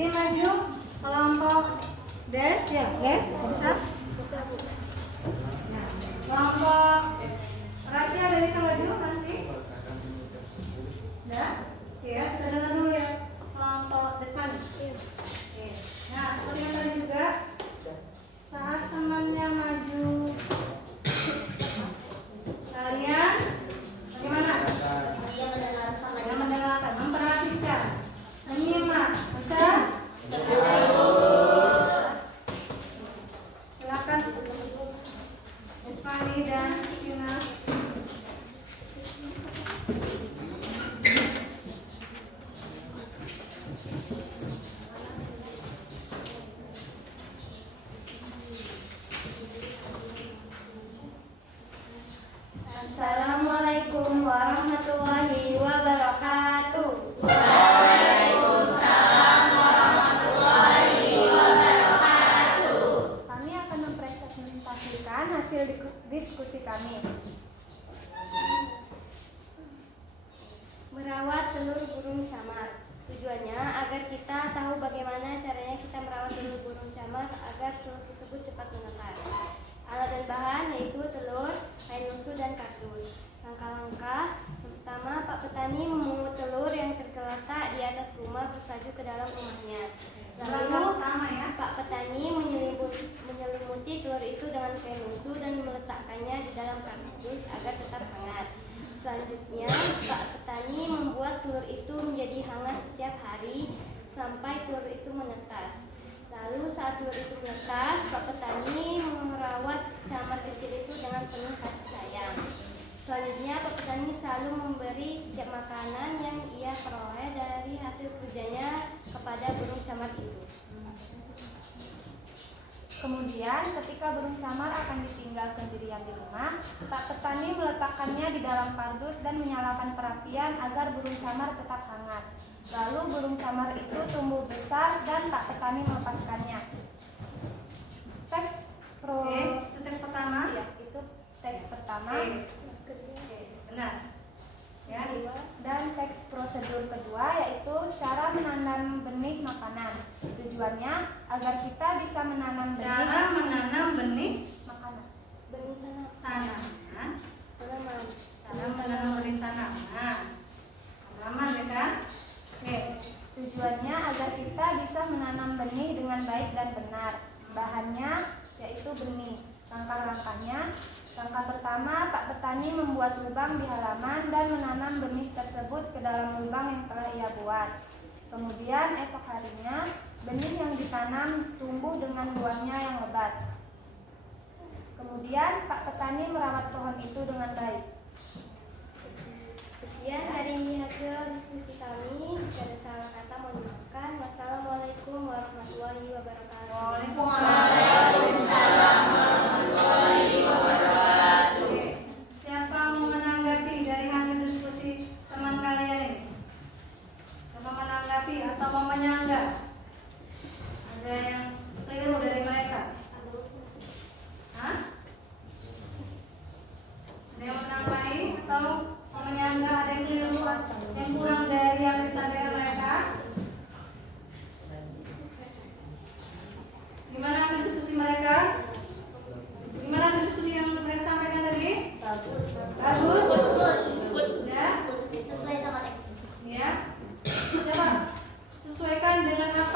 Nanti maju kelompok des ya, des bisa. Nah, kelompok Raja ada bisa maju nanti. Nah, ya kita dengar dulu ya kelompok Desmani. Oke. Nah, seperti yang tadi juga saat temannya maju, kalian bagaimana? Dia mendengarkan Kalian mendengarkan, memperhatikan, menyimak, bisa? Silakan Desmani dan Tina. Assalamualaikum warahmatullahi wabarakatuh. Kami akan mempresentasikan hasil diskusi kami. Merawat telur burung camar. Tujuannya agar kita tahu bagaimana caranya kita merawat telur burung camar agar telur tersebut cepat menetas. Alat dan bahan yaitu telur, kain lusuh, dan kardus. Langkah-langkah pertama, Pak Petani memungut telur yang tergeletak di atas rumah bersaju ke dalam rumahnya. Lalu Pak Petani menyelimuti telur itu dengan kain lusuh dan meletakkannya di dalam kardus agar tetap hangat. Selanjutnya, Pak Petani membuat telur itu menjadi hangat setiap hari sampai telur itu menetas. Lalu saat telur itu menetas, Pak Petani merawat camar kecil itu dengan penuh kasih sayang. Selanjutnya, Pak Petani selalu memberi setiap makanan yang ia peroleh dari hasil kerjanya kepada burung camar itu. Kemudian ketika burung camar akan ditinggal sendirian di rumah, Pak Petani meletakkannya di dalam kardus dan menyalakan perapian agar burung camar tetap hangat. Lalu burung camar itu tumbuh besar dan Pak Petani melepaskannya. Teks Itu teks pertama. Iya, itu teks pertama. Benar. Ya, Dan teks prosedur kedua yaitu cara menanam benih makanan. Tujuannya agar kita bisa menanam cara menanam benih makanan. Benih tanaman. tanaman. Cara menanam benih tanaman. Tanaman ya kan? Oke. Tujuannya agar kita bisa menanam benih dengan baik dan benar. Bahannya yaitu benih. Langkah-langkahnya, langkah pertama, Pak Petani membuat lubang di halaman dan menanam benih tersebut ke dalam lubang yang telah ia buat. Kemudian esok harinya, benih yang ditanam tumbuh dengan buahnya yang lebat. Kemudian Pak Petani merawat pohon itu dengan baik. Sekian dari hasil diskusi kami. Jika ada salah kata mohon dimaafkan. Wassalamualaikum warahmatullahi wabarakatuh. Oke. Siapa mau menanggapi dari hasil diskusi teman kalian ini? Siapa menanggapi atau mau menyanggah? Ada yang keliru dari mereka? Hah? Ada yang menambahi atau mau menyanggah? Ada yang keliru? Yang kurang dari yang disampaikan mereka? Gimana hasil diskusi mereka? Gimana hasil diskusi yang mereka sampaikan tadi? bagus. Bagus? Ya? Sesuai sama teks. Ya? Coba sesuaikan dengan apa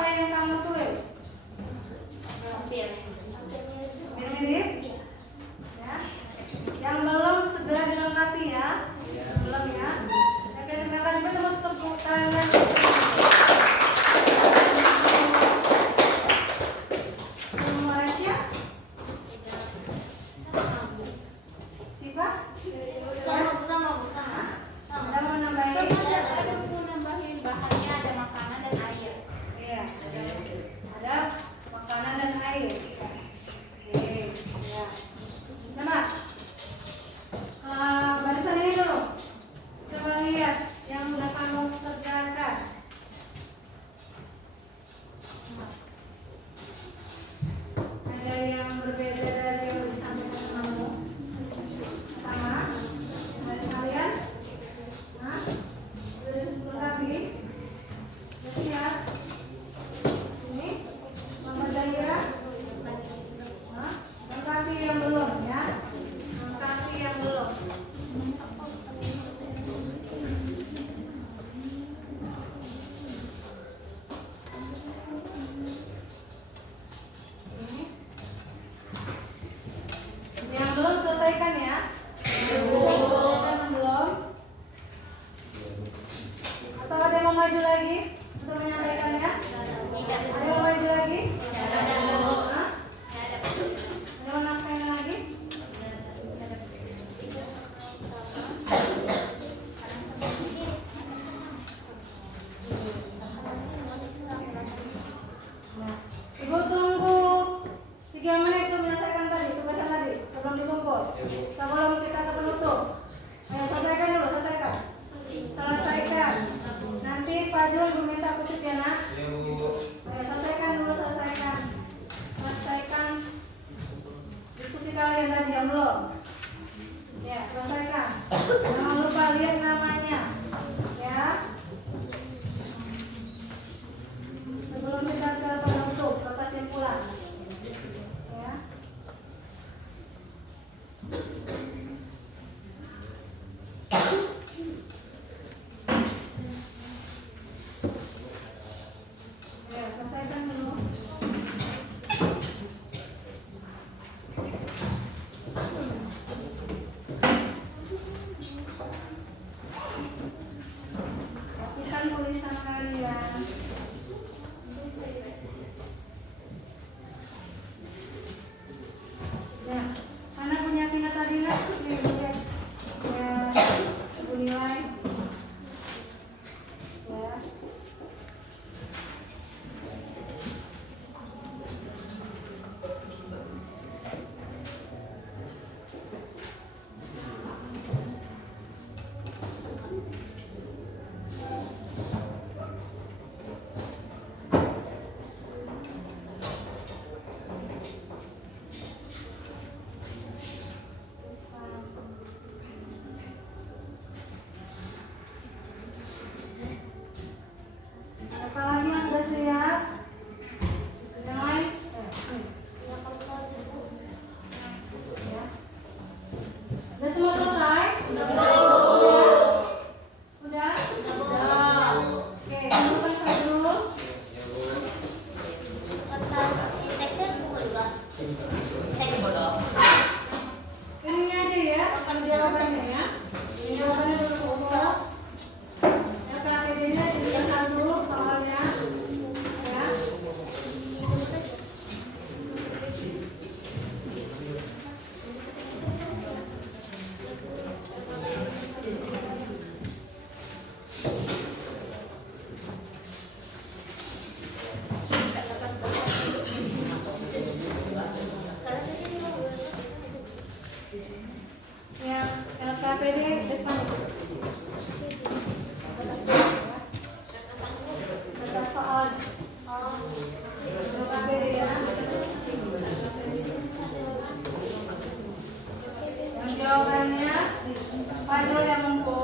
Untuk ABD ya. Yang jawabannya Fadil yang Mengko.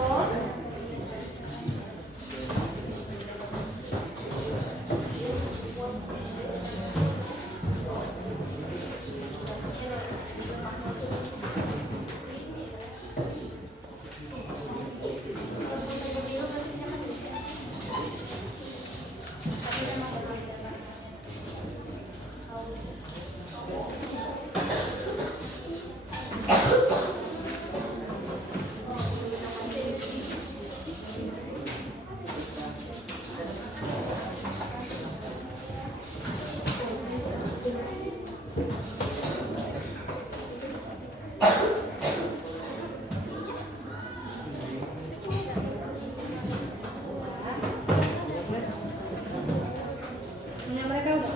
Punya mereka udah?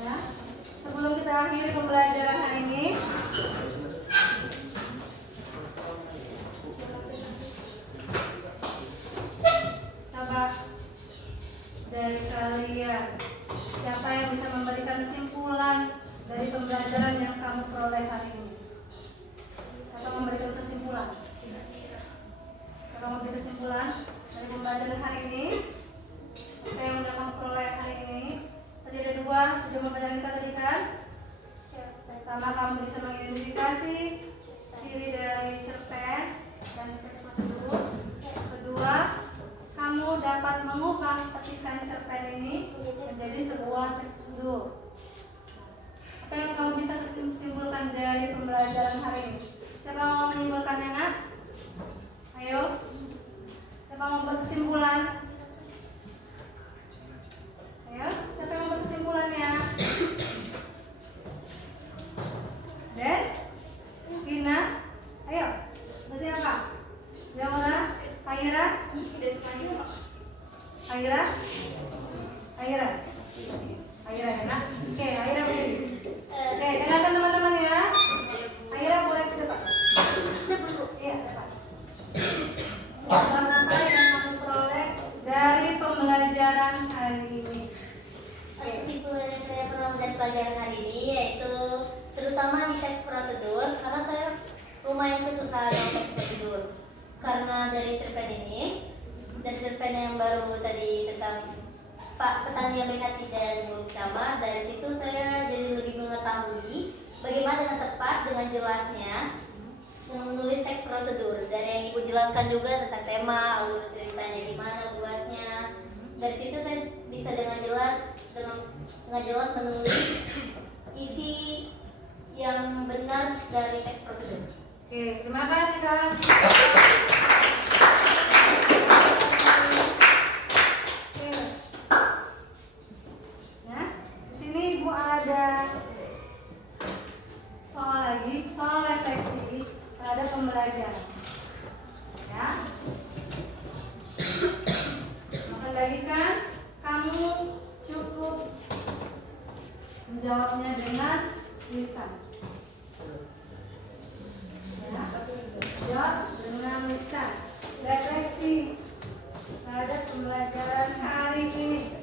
Ya. Sebelum kita akhiri pembelajaran hari ini, coba dari kalian siapa yang bisa memberikan kesimpulan dari pembelajaran yang kamu peroleh hari ini? Siapa memberikan kesimpulan? Siapa memberi kesimpulan dari pembelajaran hari ini? Apa yang sudah kamu peroleh hari ini? Tadi ada dua tujuan pembelajaran kita tadi kan? Pertama, kamu bisa mengidentifikasi ciri dari cerpen dan teks prosedur. Kedua, kamu dapat mengubah petikan cerpen ini menjadi sebuah teks prosedur. Apa yang kamu bisa simpulkan dari pembelajaran hari ini? Siapa mau menyimpulkannya, Nak? Ayo. Siapa mau berkesimpulan? Ayo, siapa yang mau berkesimpulannya? Des? Vina? Ayo. Siapa? Yamara? Aira? Aira? Aira? Aira ya, Nak? Oke, Aira berdiri. Oke, dengarkan teman-teman ya. Aira boleh ke depan. Iya, depan. Apa yang kamu peroleh dari pembelajaran hari ini? Kesimpulan yang saya peroleh dari pelajaran hari ini yaitu terutama di teks prosedur, karena saya lumayan kesusahan dalam teks prosedur karena dari cerpen yang baru tadi tentang Pak Petani yang Baik Hati dan Burung Camar, dari situ saya jadi lebih mengetahui bagaimana dengan tepat, dengan jelasnya menulis teks prosedur. Dari yang Ibu jelaskan juga tentang tema, alur ceritanya gimana buatnya. Dari situ saya bisa dengan jelas menulis isi yang benar dari teks prosedur. Oke, terima kasih Kak. Ya, di sini Ibu ada soal lagi, soal refleksi terhadap pembelajaran. Ya. Akan bagikan kamu cukup menjawabnya dengan tulisan. Ya, jawab dengan tulisan. Refleksi terhadap pembelajaran hari ini.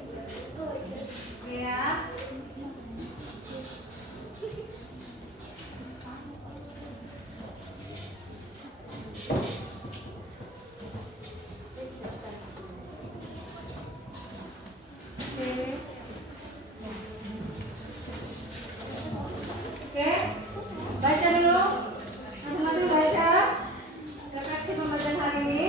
Ya. Oke, baca dulu, masing-masing baca refleksi pembelajaran hari ini.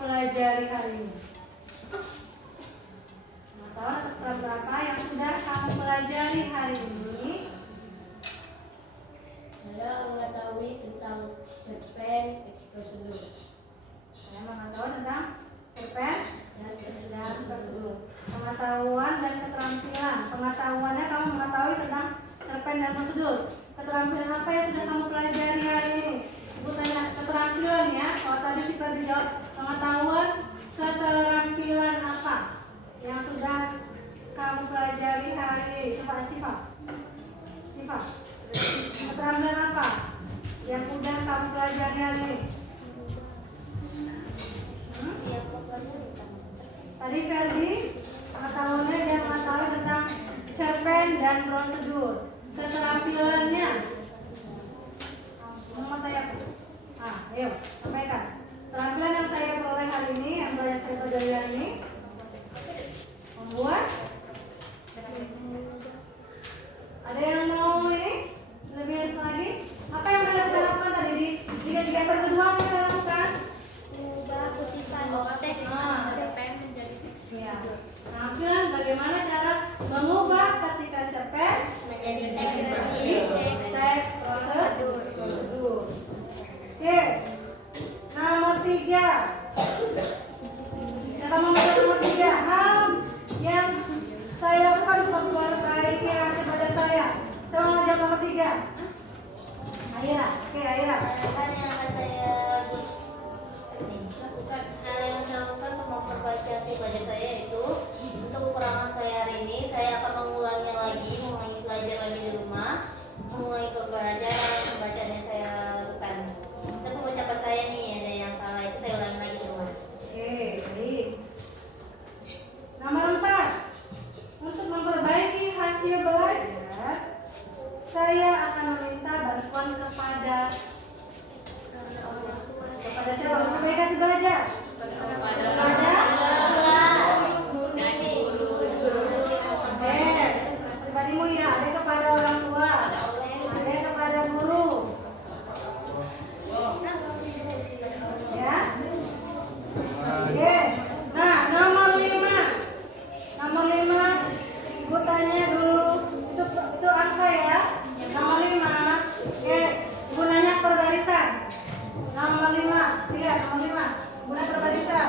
pelajari hari ini? Pengetahuan atau keterampilan apa yang sudah kamu pelajari hari ini? Saya mengetahui tentang cerpen teks prosedur. Saya mengetahui tentang cerpen dan prosedur. Pengetahuan dan keterampilan. Pengetahuannya kamu mengetahui tentang cerpen dan prosedur. Keterampilan apa yang sudah kamu pelajari hari ini? Ibu tanya keterampilan ya. Kalau tadi Siva dijawab pengetahuan, keterampilan apa yang sudah kamu pelajari hari ini? Coba Siva. Keterampilan apa yang sudah kamu pelajari hari ini? Yang pokoknya Tadi Ferdi pengetahuannya dia mengetahui tentang cerpen dan prosedur. Keterampilannya, saya. Ayo sampaikan. Keterampilan yang saya peroleh hari ini, yang saya pelajari hari ini, membuat. Ada yang mau ini lebih lagi? Apa yang kita lakukan tadi di kegiatan kedua yang kita lakukan? Mengubah kutipan teks cerpen menjadi teks Ya. prosedur. Keterampilan bagaimana cara mengubah ketika cerpen menjadi teks teks prosedur. Oke. Nomor 3. Siapa mau baca nomor 3? Hal yang saya lakukan untuk memperbaiki hasil belajar saya. Saya mau baca nomor 3. Aira. Oke, Aira. Hal yang akan saya lakukan, hal yang saya lakukan untuk memperbaiki hasil belajar saya itu untuk kekurangan saya hari ini, saya akan mengulangi belajar lagi di rumah, mengulangi pembelajaran pembacaan yang saya lakukan. Untuk pengucapan saya nih ada yang salah itu saya ulangi lagi di rumah. Oke, baik. Nomor 4. Untuk memperbaiki hasil belajar, saya akan meminta bantuan kepada siapa? Memperbaiki hasil belajar. Kepada pribadimu ya, ada kepada orang tua, ada kepada guru. Ya. Oke. Nah, nomor 5. Ibu tanya dulu. Itu angka ya. Nomor 5. Oke. Ibu nanya per barisan. Nomor 5. Lihat nomor 5. Ibu nanya per barisan.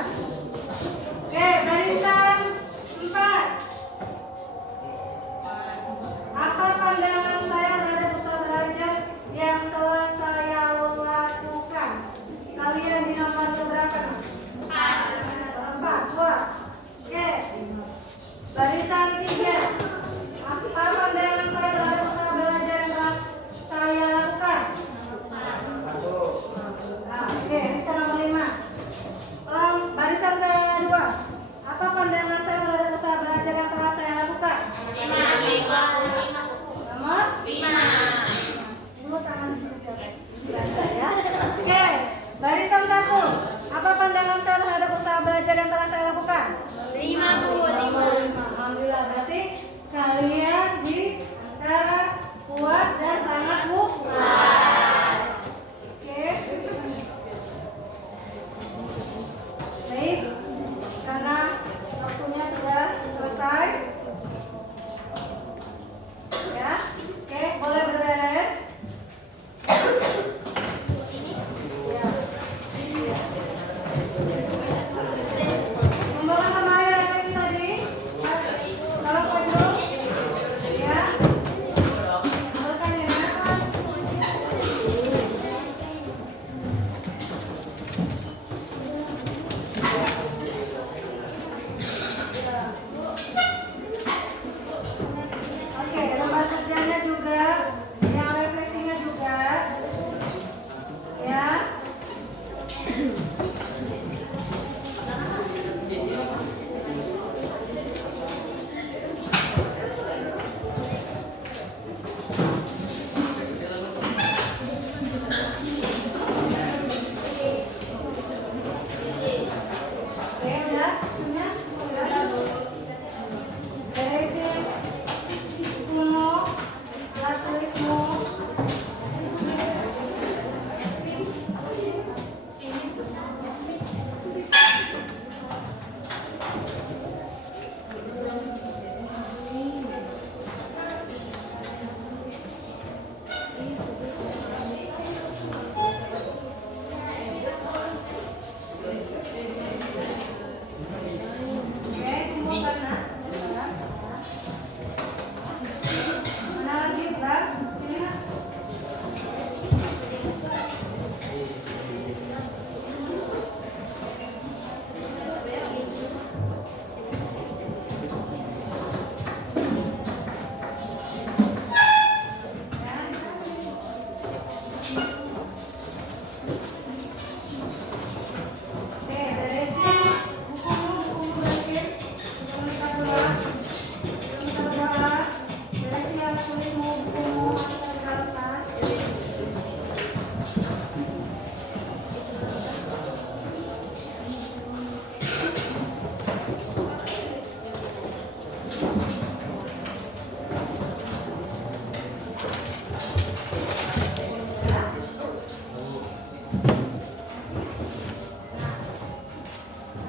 Oke, beresin bukumu beresin. Jangan lupa doa. Jangan lupa doa. Beresin alat tulismu, bukumu, atau dalam tas.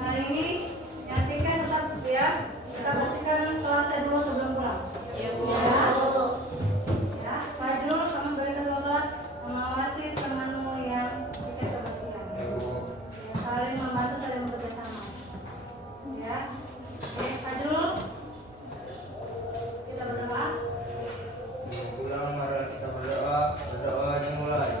Hari ini yang tiga tetap ya, kita bersihkan kelasnya dulu sebelum pulang. Ya, Ya, Fajrul, kamu sebagai ketua kelas mengawasi temanmu yang ikut kebersihan. Ya, saling membantu, saling bekerja sama. Ya, oke, Fajrul, kita berdoa. Sebelum pulang, mari kita berdoa. Berdoa dimulai.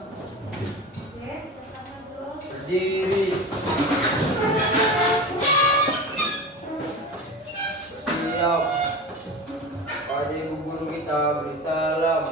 Oke, silakan Fajrul. Berdiri. Siap. Pada ibu guru kita beri salam.